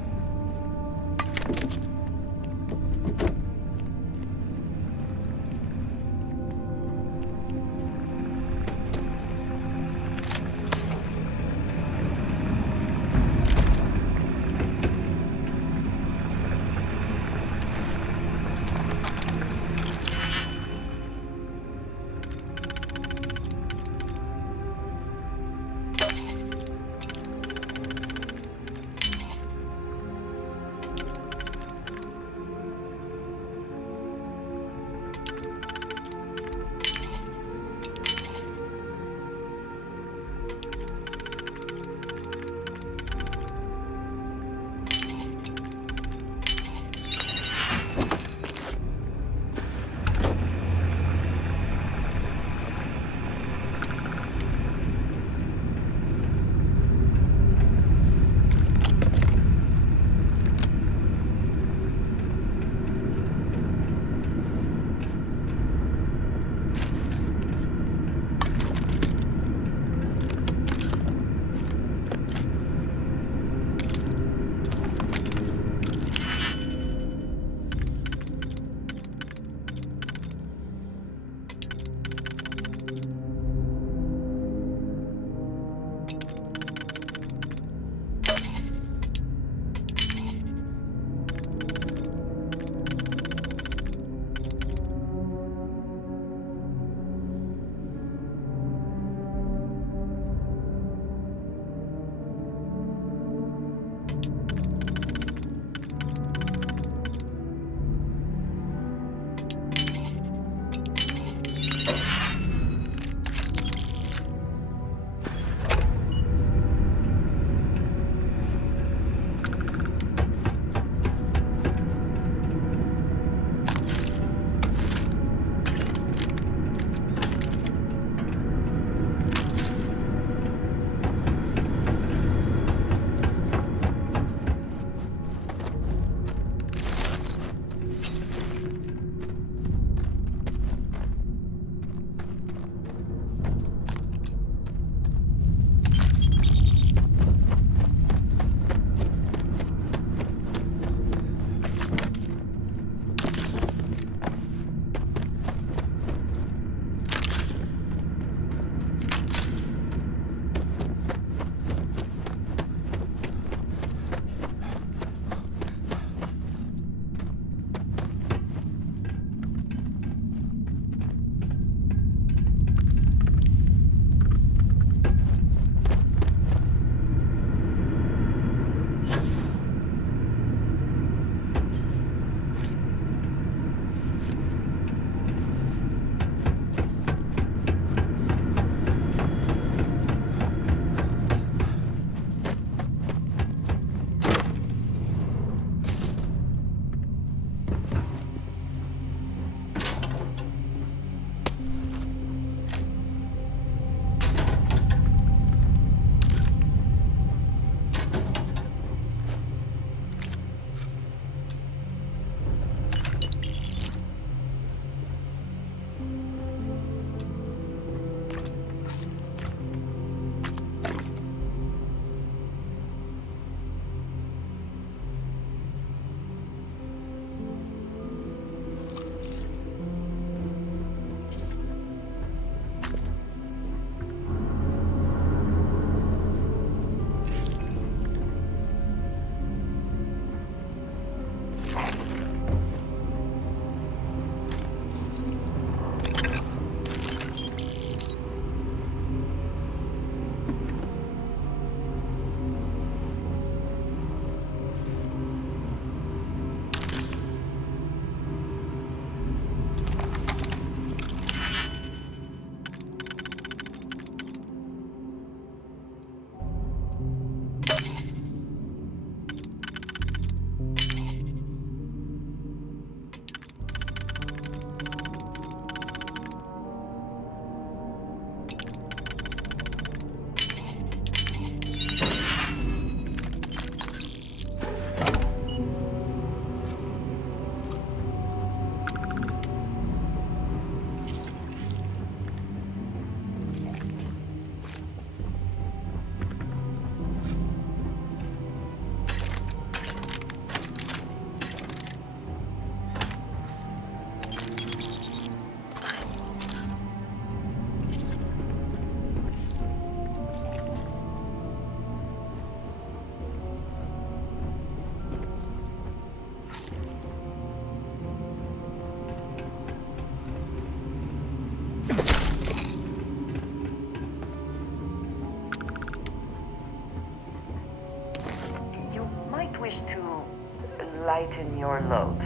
lighten your load.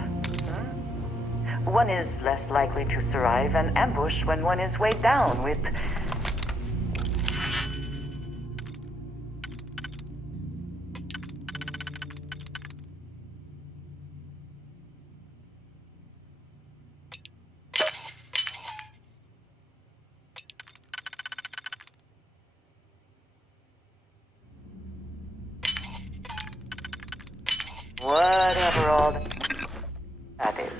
One is less likely to survive an ambush when one is weighed down with... whatever all that is.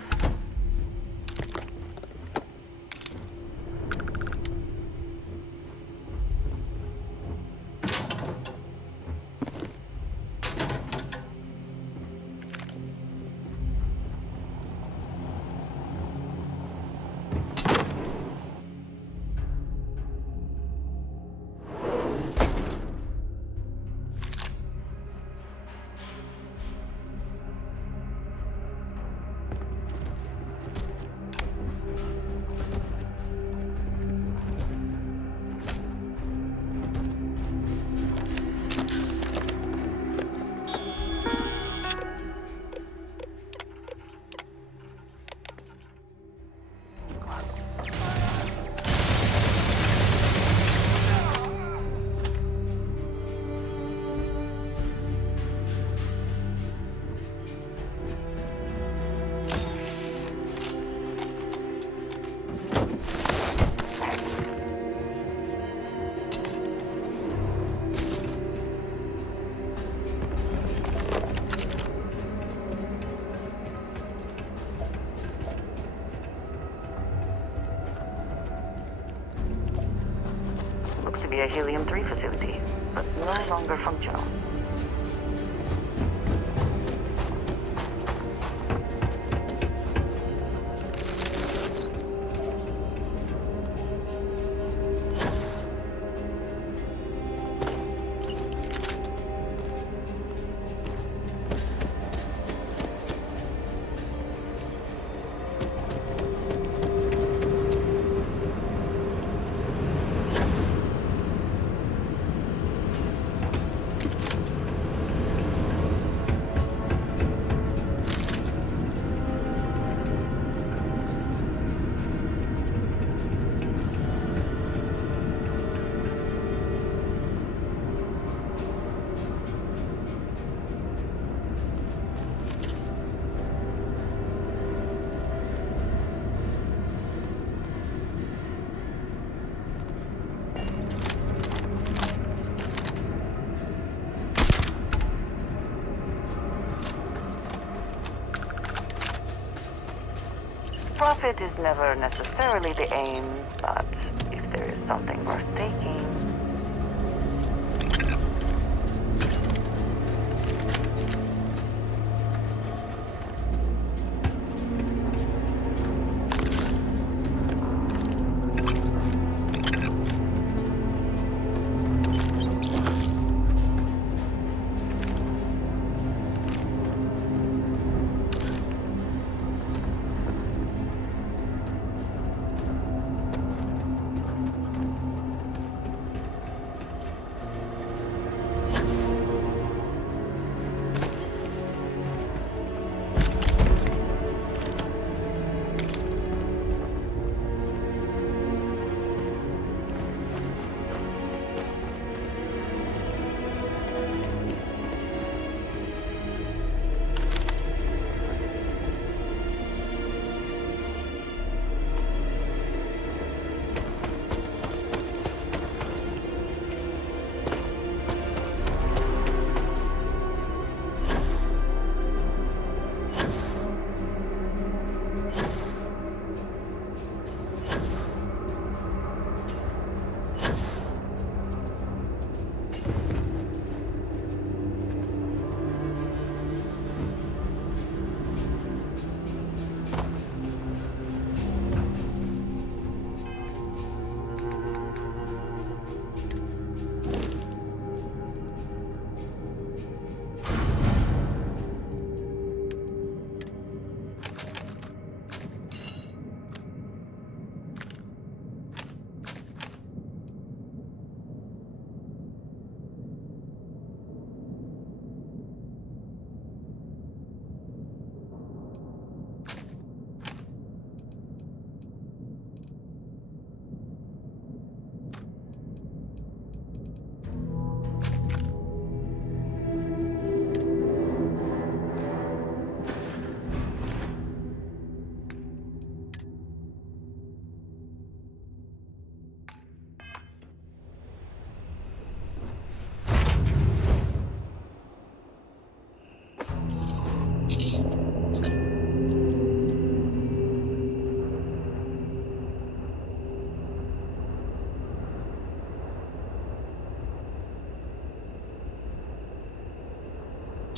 Looks to be a Helium-3 facility, but no longer functional. Profit is never necessarily the aim, but if there is something worth taking...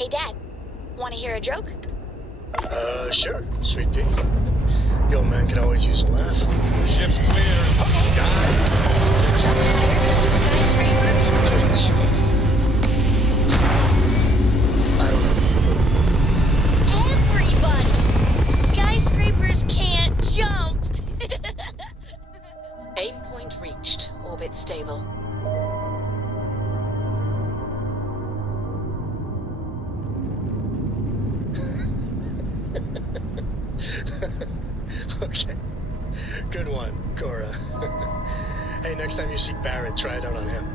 Hey, Dad. Want to hear a joke? Sure, sweet pea. The old man can always use a laugh. Ship's clear. Jump higher than a skyscraper in New Atlantis. I don't know. Everybody! Skyscrapers can't jump! Aim point reached. Orbit stable. Okay. Good one, Cora. Hey, next time you see Barrett, try it out on him.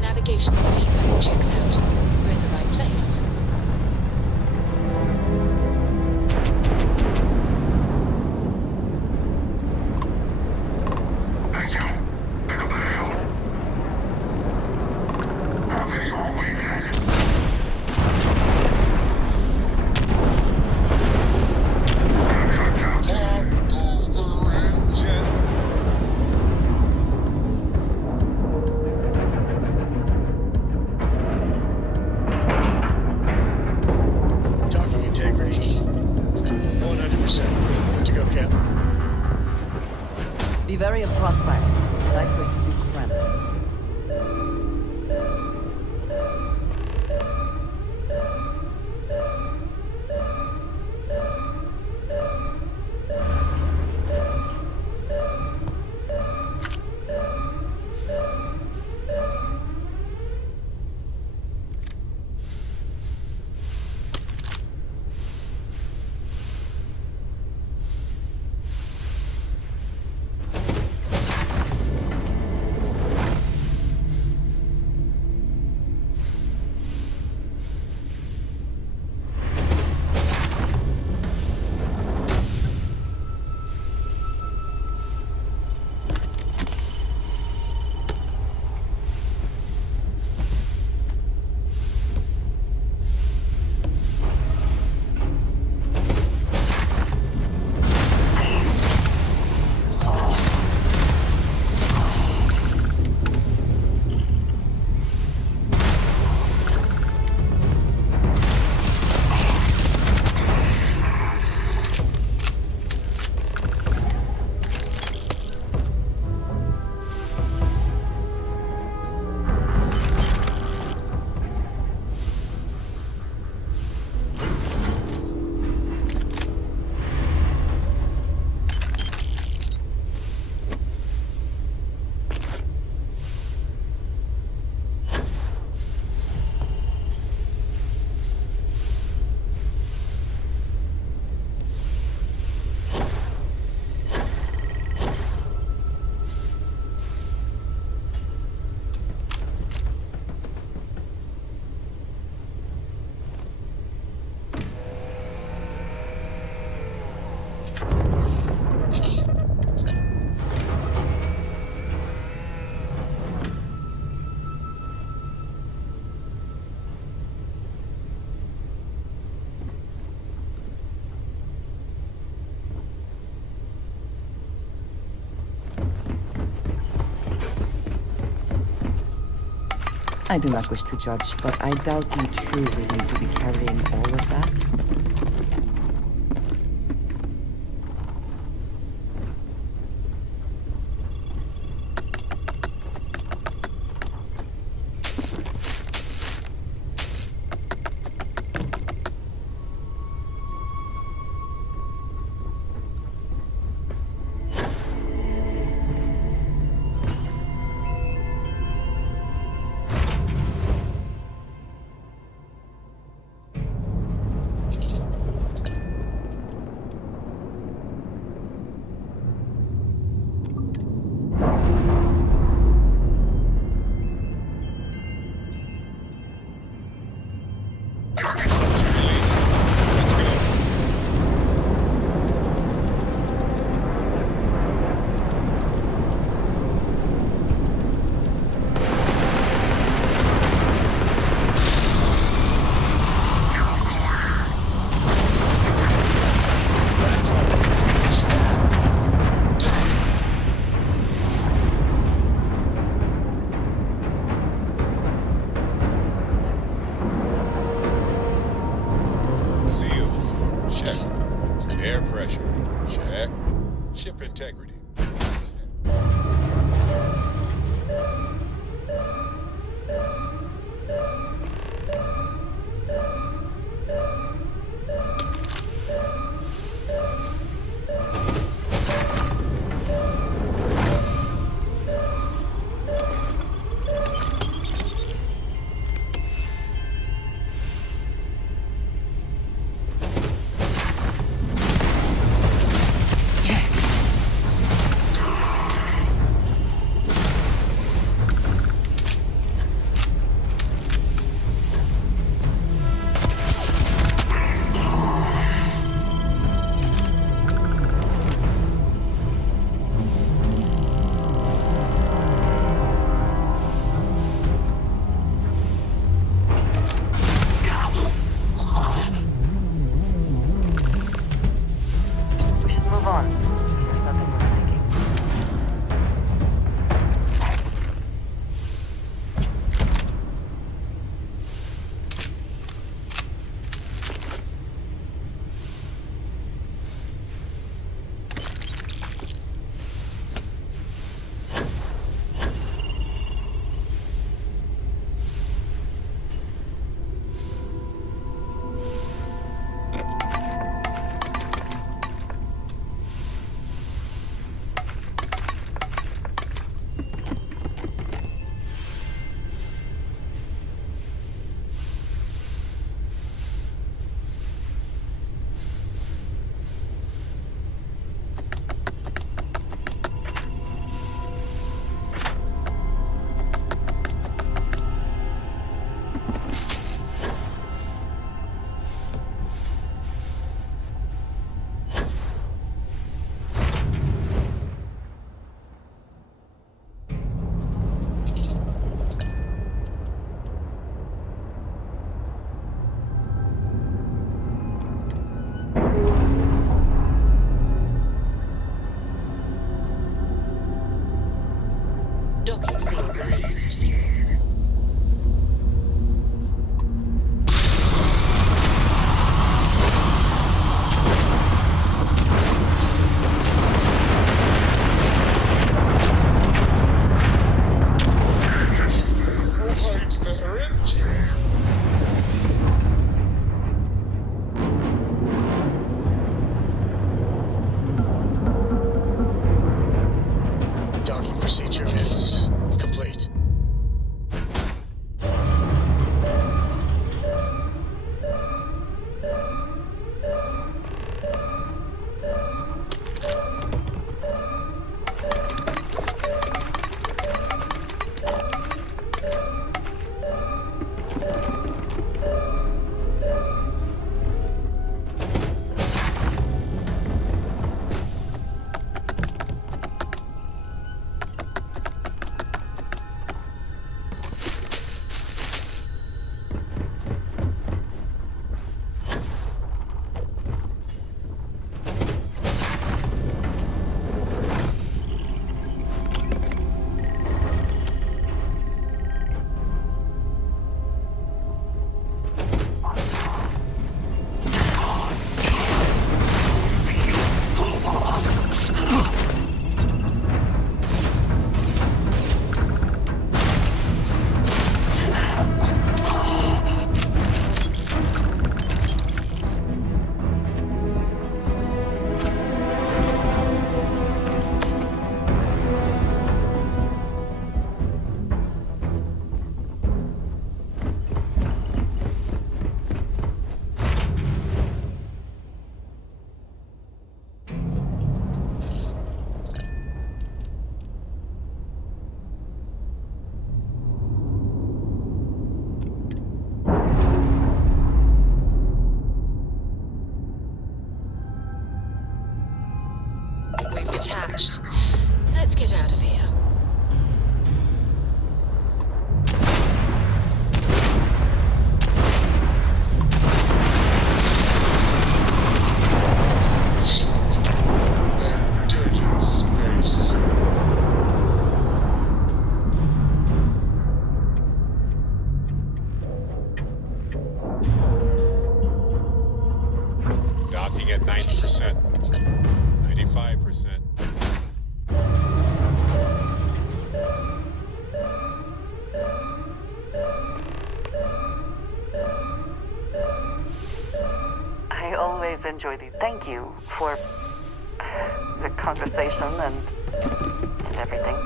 Navigation feedback checks out. We're in the right place. I do not wish to judge, but I doubt you truly need to be carrying all of that. operating at 90%. 95%. I always enjoy the thank you for the conversation and everything.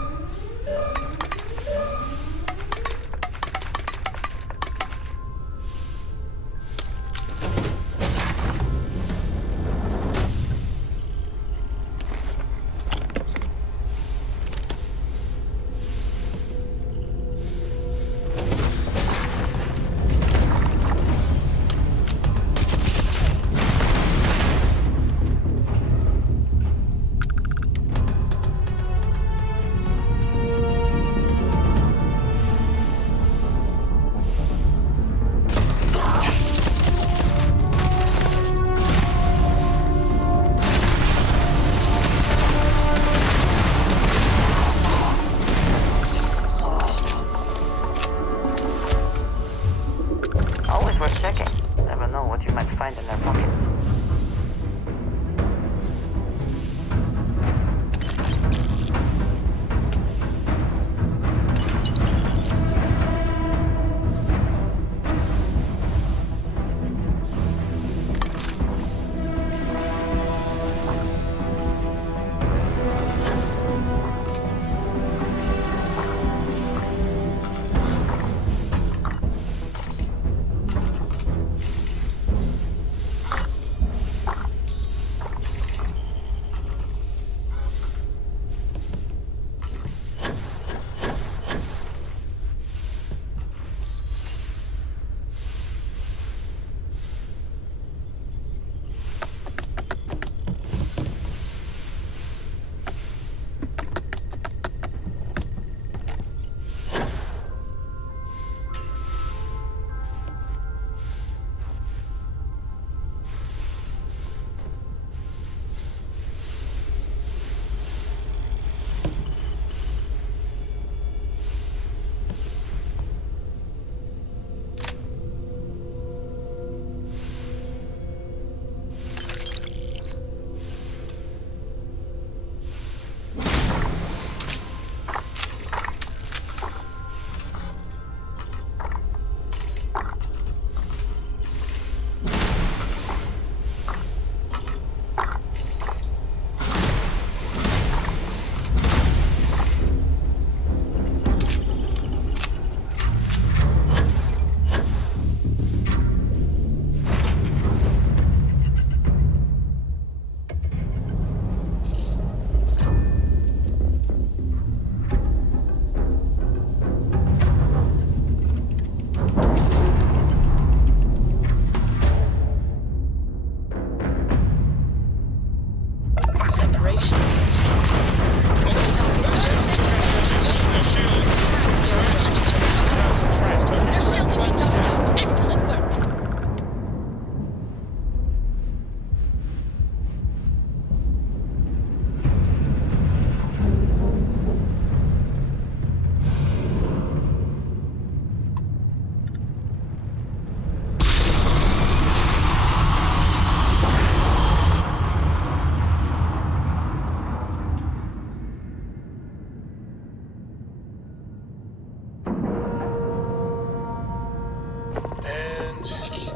Always worth checking. Never know what you might find in their pockets.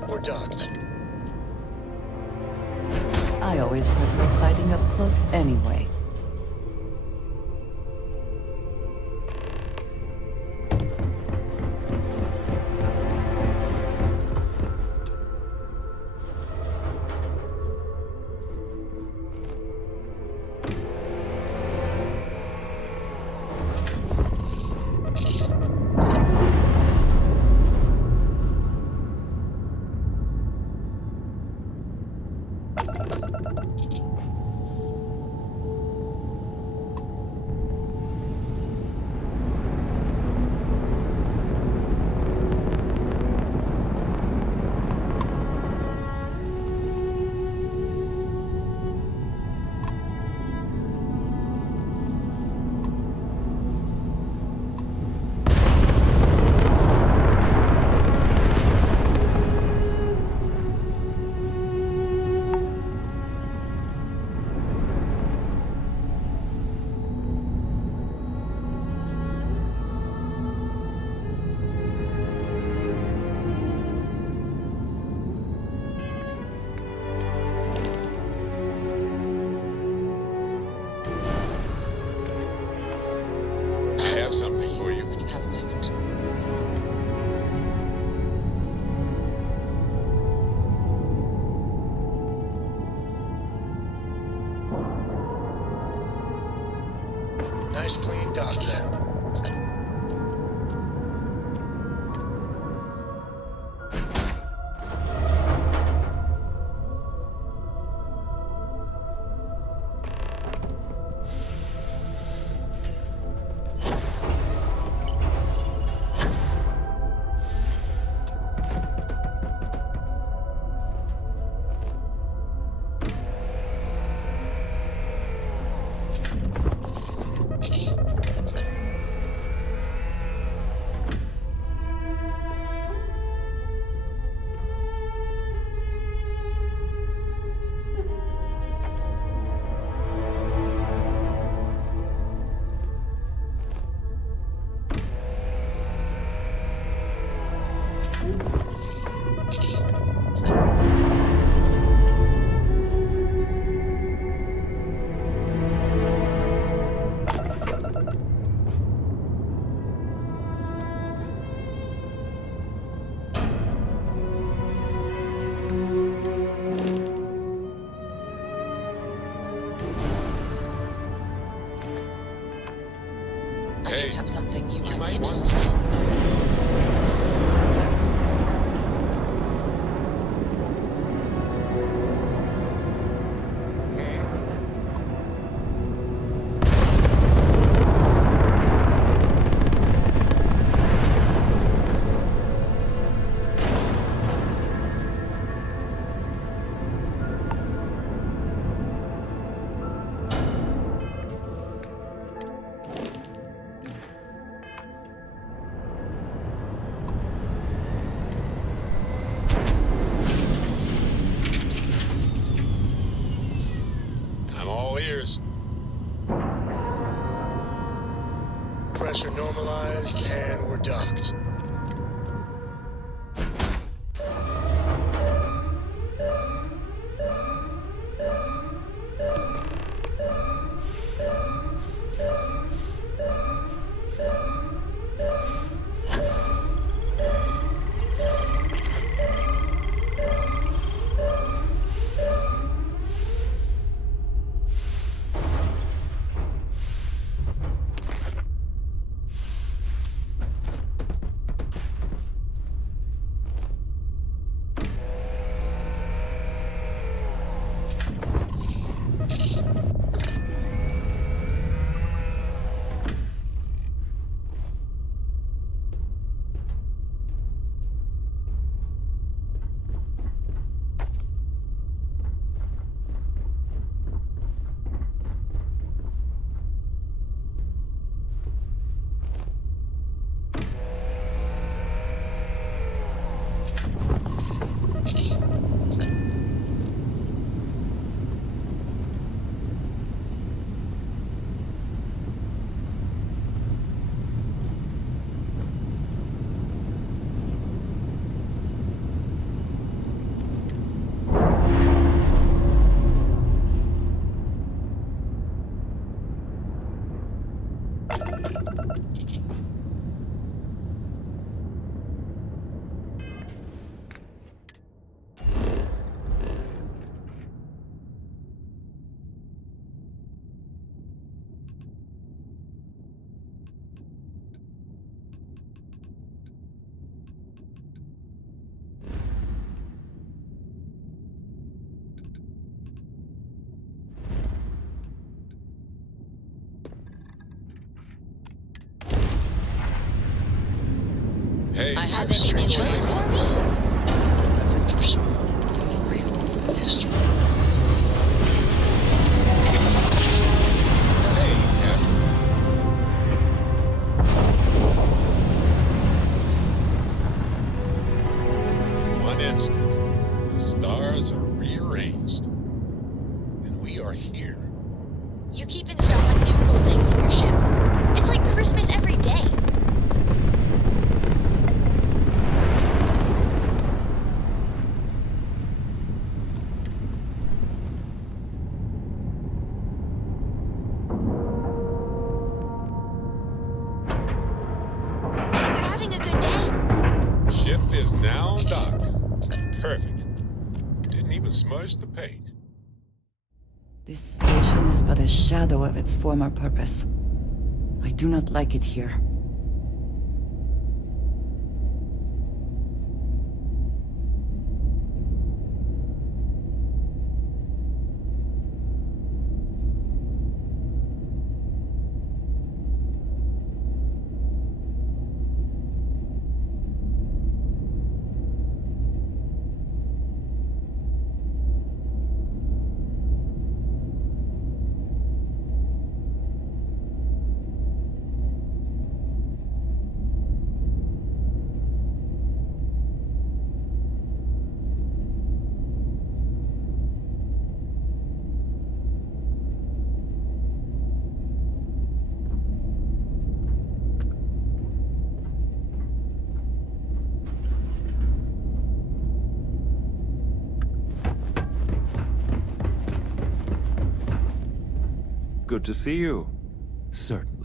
We're docked. I always prefer fighting up close anyway. nice clean dock then. I picked up something you might be interested in. Pressure normalized, and we're docked. Hey, I have any news for me? Looking for some real history. Hey, Captain. One instant, the stars are rearranged, and we are here. You keep installing new cool things in your ship. It's like Christmas every day. Ship is now docked. Perfect. Didn't even smudge the paint. This station is but a shadow of its former purpose. I do not like it here. Good to see you. Certainly.